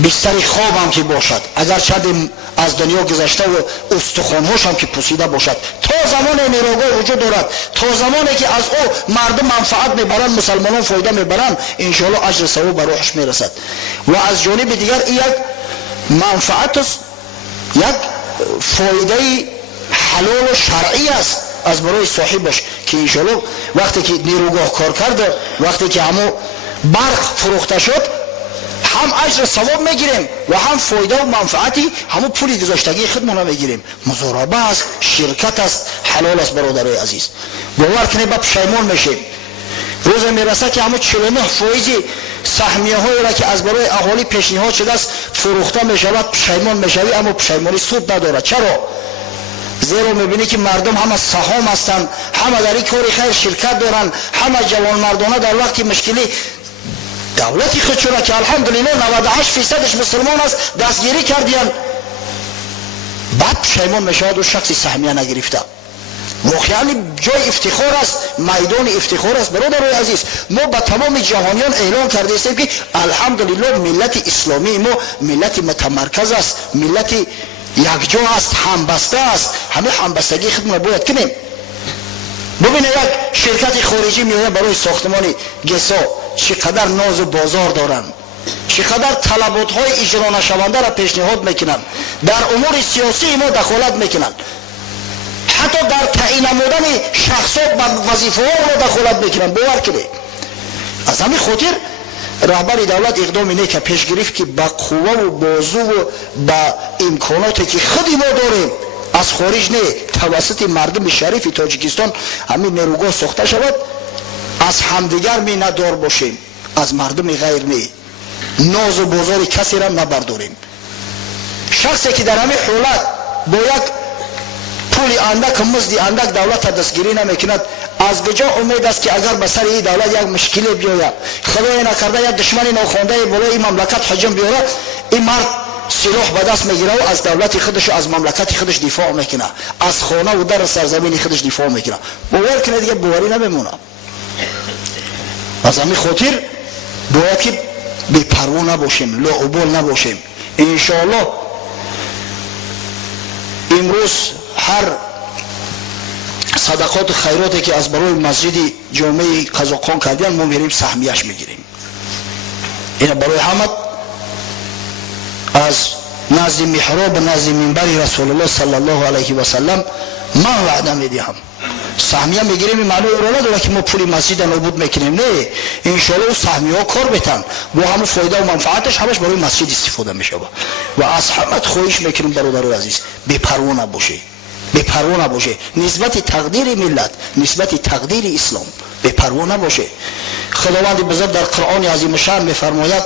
بستر خواب هم که باشد، اگر چند از دنیا گذشته و استخوانهاش هم که پوسیده باشد. تا زمان نیروگاه وجود دارد، تا زمانی که از او مردم منفعت میبرند، مسلمانان فایده میبرند، انشاءالله اجر ثواب بر روحش میرسد. و از جانب دیگر این یک منفعت است، یک فایده حلال و شرعی است از برای صاحبش که انشاءالله وقتی که نیروگاه کار کرده، وقتی که همو برق فروخته شد، هم اجر ثواب میگیریم و هم فایده و منفعتی همون پولی گذاشتگی خودمون میگیریم. مضاربه است، شرکت است، حلال است برادرای عزیز. باور کنید با پشیمان میشیم. روز میرسه که همون 49% سهمیه هایی را که از برای اهالی پیشنهاد شده است فروخته میشود، پشیمان میشوی، اما پشیمانی سود ندارد. چرا؟ زیرا میبینی که مردم همه سهام هستند، همه در این کاری خیر شرکت دارند، همه جوان مردانه در وقتی مشکلی دولتی خودشون که الحمدلله 98% مسلمان است دستگیری کردیم، بعد پشیمان میشود و شخصی سهمیه نگرفته. واقعا جای افتخار است، میدان افتخار است برادرای عزیز. ما به تمام جهانیان اعلان کرده استیم که الحمدلله ملت اسلامی ما ملت متمرکز است، ملت یکجا است، همبسته است. همه همبستگی خودمون باید کنیم. ببینید یک شرکت خارجی میاد برای ساختمان گسا چقدر ناز و بازار دارن، چقدر طلبات های اجرا نشونده را پیشنهاد میکنن، در امور سیاسی ما دخالت میکنن، حتی در تعیین نمودن شخصات و وظیفه ها را دخالت میکنن. باور کنید. از همین خاطر رهبر دولت اقدام اینه که پیش گرفت که با قوه و بازو و با امکاناتی که خودی ما داریم از خارج نه، توسط مردم شریف تاجیکستان همین نیروگاه ساخته شود. از همدیگر می ندار باشیم، از مردم غیر نه، ناز و بازار کسی را نبرداریم. شخصی که در همین حالت با یک پولی اندک مزدی اندک دولت دستگیری نمیکند، از کجا امید است که اگر به سر این دولت یک مشکلی بیاید، خدای نکرده یک دشمن ناخوانده بالای این مملکت حجم بیاره، این مرد سلاح به دست میگیره و از دولت خودش و از مملکت خودش دفاع میکنه، از خانه و در سرزمین خودش دفاع میکنه. باور کنه دیگه باوری نمیمونه. از همین خاطر باید که بی‌پروا نباشیم، لاابال نباشیم. انشاءالله امروز هر صدقات و خیراتی که از برای مسجد جامعه قزاقان کردیم ما میریم سهمیش میگیریم. این برای حمد از نزد محراب و نزد منبر رسول الله صلی الله علیه و سلم من وعده میدیم سهمیه میگیریم. معنی رو نداره که ما پولی مسجد نابود میکنیم، نه، انشاءالله اون سهمیه ها کار بتن با همون فایده و منفعتش همش برای مسجد استفاده میشه. و از همت خواهش میکنیم برادرای عزیز بی‌پروا نباشه، بی‌پروا نباشه نسبت تقدیر ملت، نسبت تقدیر اسلام بی‌پروا نباشه. خداوند بزرگ در قرآن عظیم شان میفرماید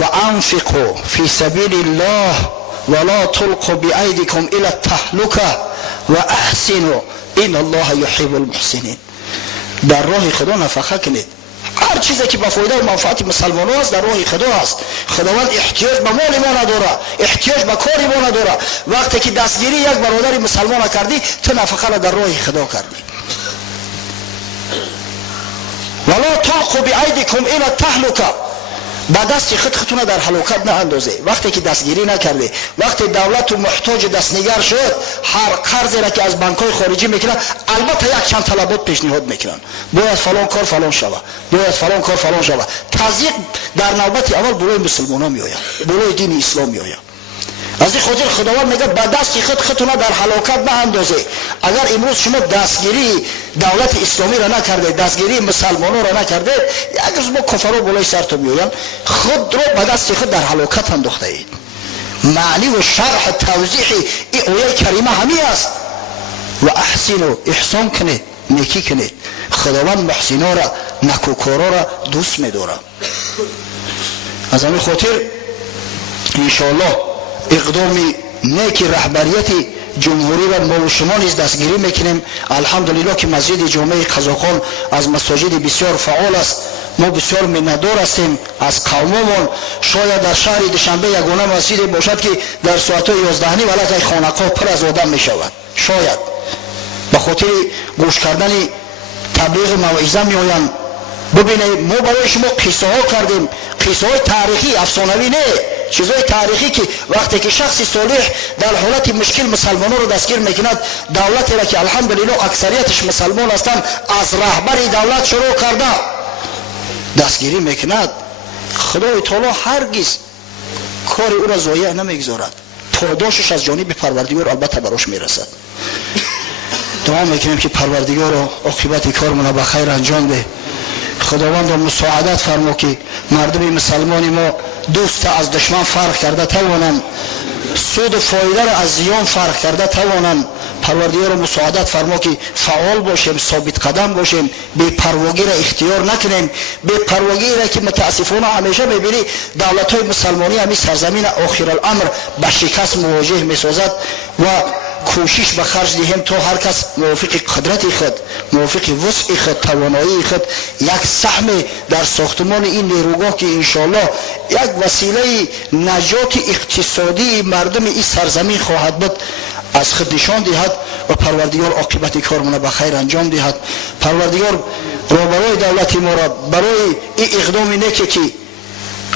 و انفقوا فی سبیل الله ولا تلقوا بأیدیکم الی التهلکه و احسنوا ان الله یحب المحسنین. در راه خدا نفقه کنید. هر چیزی که با فایده و منفعت مسلمانان است در راه خدا است. خداوند احتیاج به مال ما نداره، احتیاج به کاری ما نداره. وقتی که دستگیری یک برادر مسلمان کردی تو نفقه را در راه خدا کردی. ولا تلقوا بأیدیکم الی التهلکه، با دست خودتون در هلاکت نه اندازه. وقتی که دستگیری نکردی، وقتی دولت و محتاج دستنگر شد، هر قرضی را که از بانک‌های خارجی میکنن البته یک چند طلبات پیشنهاد میکنن، باید فلان کار فلان شود، باید فلان کار فلان شود. تضییق در نوبت اول برای مسلمانان میآید، برای دین اسلام میآید. از این خاطر خداوند میگه با دست خودتون در هلاکت نه اندازه. اگر امروز شما دستگیری دولت اسلامی را نکرده، دستگیری مسلمانان را نکرده، یک روز با کفرها بالای سرتون میآیند، خود را با دست خود در هلاکت انداخته اید. معنی و شرح توضیح این آیه کریمه همین است. و احسنوا، احسان کنید، نیکی کنید. خداوند محسنان را، نکوکارا را دوست می‌دارد. از همین خاطر ان شاء الله اقدام نیک رهبریت جمهوری را ما و شما نیز دستگیری میکنیم. الحمدلله که مسجد جامع قزاقان از مساجد بسیار فعال است. ما بسیار منتدار هستیم از قوممون. شاید در شهر دوشنبه یگانه مسجد باشد که در ساعت 11 نیم ولکه خانقاه پر از آدم میشود. شاید به خاطر گوش کردن تبلیغ موعظه میآیند. ببینید ما برای شما قصه ها کردیم، قصه های تاریخی، افسانوی نه، چیزهای تاریخی که وقتی که شخص صالح در حالت مشکل مسلمانان رو دستگیر میکند، دولتی را که الحمدلله اکثریتش مسلمان هستند از رهبری دولت شروع کرده دستگیری میکند، خدای تعالی هرگز کار او را ضایع نمیگذارد. پاداشش از جانب پروردگار البته براش میرسد. دعا میکنیم که پروردگار عاقبت کارمون به خیر انجام ده. خداوند مساعدت فرما که مردم مسلمان ما دوست از دشمن فرق کرده توانند، سود و فایده را از زیان فرق کرده توانند. پروردگار مساعدت فرما که فعال باشیم، ثابت قدم باشیم، بی پرواگی را اختیار نکنیم. بی پرواگی را که متاسفانه همیشه میبینی دولت های مسلمانی همین سرزمین آخر الامر به شکست مواجه میسازد و کوشش به خرج دهیم تا هر کس موافق قدرت خود، موافق وسع خود، توانایی خود یک سهم در ساختمان این نیروگاه که انشاءالله یک وسیله نجات اقتصادی مردم این سرزمین خواهد بود از خود نشان دهد و پروردگار عاقبت کارمون به خیر انجام دهد. پروردگار برای دولت ما را برای این اقدام نیکی که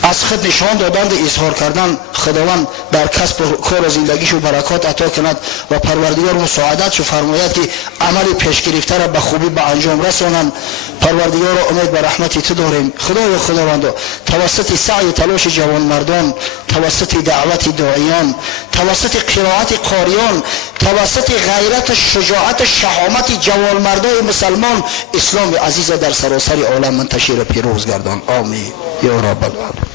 از خود نشان دادند اظهار کردن، خداوند در کسب کار زندگیشو برکات عطا کند و پروردگار مساعدتشو فرماید که عمل پیش گرفته را به خوبی به انجام رسانند. پروردگار امید به رحمت تو داریم. خدای خداوند توسط سعی تلاش جوان مردان، توسط دعوت داعیان، توسط قرائت قاریان، توسط غیرت، شجاعت، شهامت جوان مردای مسلمان اسلام عزیز در سراسر عالم منتشر پیروز گردان. آمین یا رب العالمین.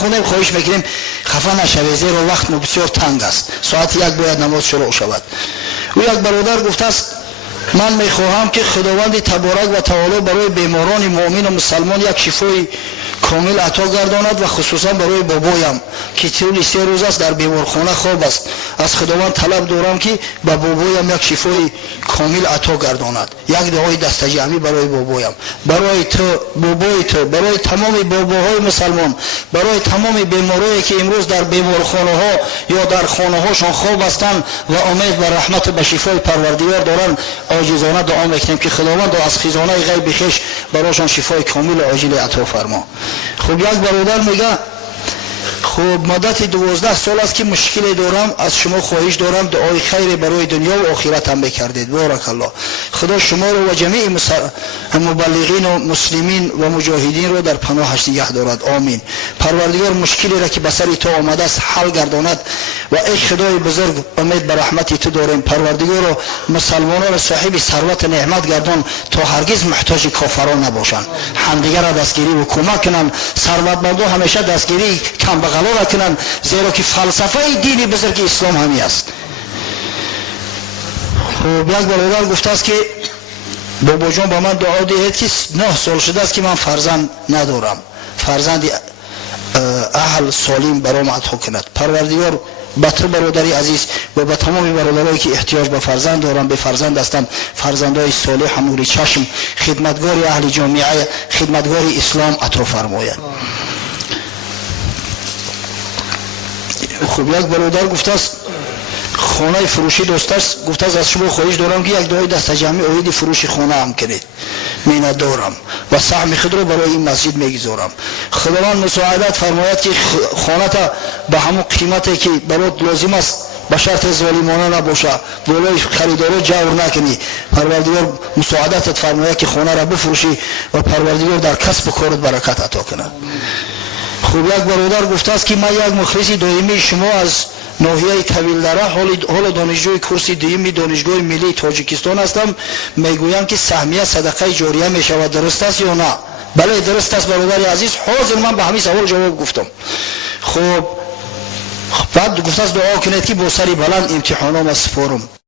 خونم خواهش میکنیم خفه نشوید زیرا وقت ما بسیار تنگ است. ساعت 1 باید نماز شروع شود. او یک برادر گفته است من میخواهم که خداوند تبارک و تعالی برای بیماران مؤمن و مسلمان یک شفای کامل عطا گرداند و خصوصا برای بابایم که طول 3 روز است در بیمارخانه خواب است. از خداوند طلب دارم که به بابایم یک شفای کامل عطا گرداند. یک دعای دست جمعی برای بابایم، برای تو، بابای تو، برای تمام باباهای مسلمان، برای تمام بیمارایی که امروز در بیمارخانه ها یا در خانه هاشون خواب هستند و امید به رحمت به شفای پروردگار دارند. عاجزانه دعا میکنیم که خداوند از خزانه غیب خویش برایشان شفای کامل و عاجل عطا فرما. خب یک برادر میگه خب مدت 12 سال است که مشکل دارم، از شما خواهش دارم دعای خیر برای دنیا و آخرت هم بکردید. بارک الله. خدا شما رو و جمیع مبلغین و مسلمین و مجاهدین رو در پناهش نگه دارد. آمین. پروردگار مشکلی را که به سر تو آمده است حل گرداند و ای خدای بزرگ امید به رحمت تو داریم. پروردگار و مسلمانان صاحب ثروت نعمت گردان تا هرگز محتاج کافران نباشند، همدیگر را دستگیری و کمک کنند. ثروتمندان همیشه دستگیری کم غلا کنند زیرا که فلسفه دین بزرگ اسلام همی است. خب یک برادر گفته است که بابا جان با من دعا دهید که 9 سال شده است که من فرزند ندارم، فرزند اهل سالم برام عطا کند. پروردگار به تو برادری عزیز و به تمام برادرایی که احتیاج به فرزند دارن، به فرزند هستند، فرزندای صالح نور چشم، خدمتگار اهل جامعه، خدمتگار اسلام عطا فرماید. خب یک برادر گفته است خانه فروشی دوست است، گفته است از شما خواهش دارم که یک دعای دست جمعی اوید فروش خانه هم کنید، من دارم و سهم خود رو برای این مسجد میگذارم. خداوند مساعدت فرماید که خانه تا به همون قیمتی که برات لازم است به شرط ظالمانه نباشه، بالای خریدارا جور نکنی. پروردگار مساعدت فرماید که خانه را بفروشی و پروردگار در کسب و کارت برکت عطا کند. خوب یک برادر گفته است که من یک مخلص دائمی شما از ناحیه کویلدره حال دانشجوی کورس دوم دانشگاه ملی تاجیکستان هستم، میگویم که سهمیه صدقه جاریه می شود، درست است یا نه؟ بله درست است برادر عزیز، حاضر من به همین سوال جواب گفتم. خب بعد گفته است دعا کنید که با سری بلند امتحانام از سپارم.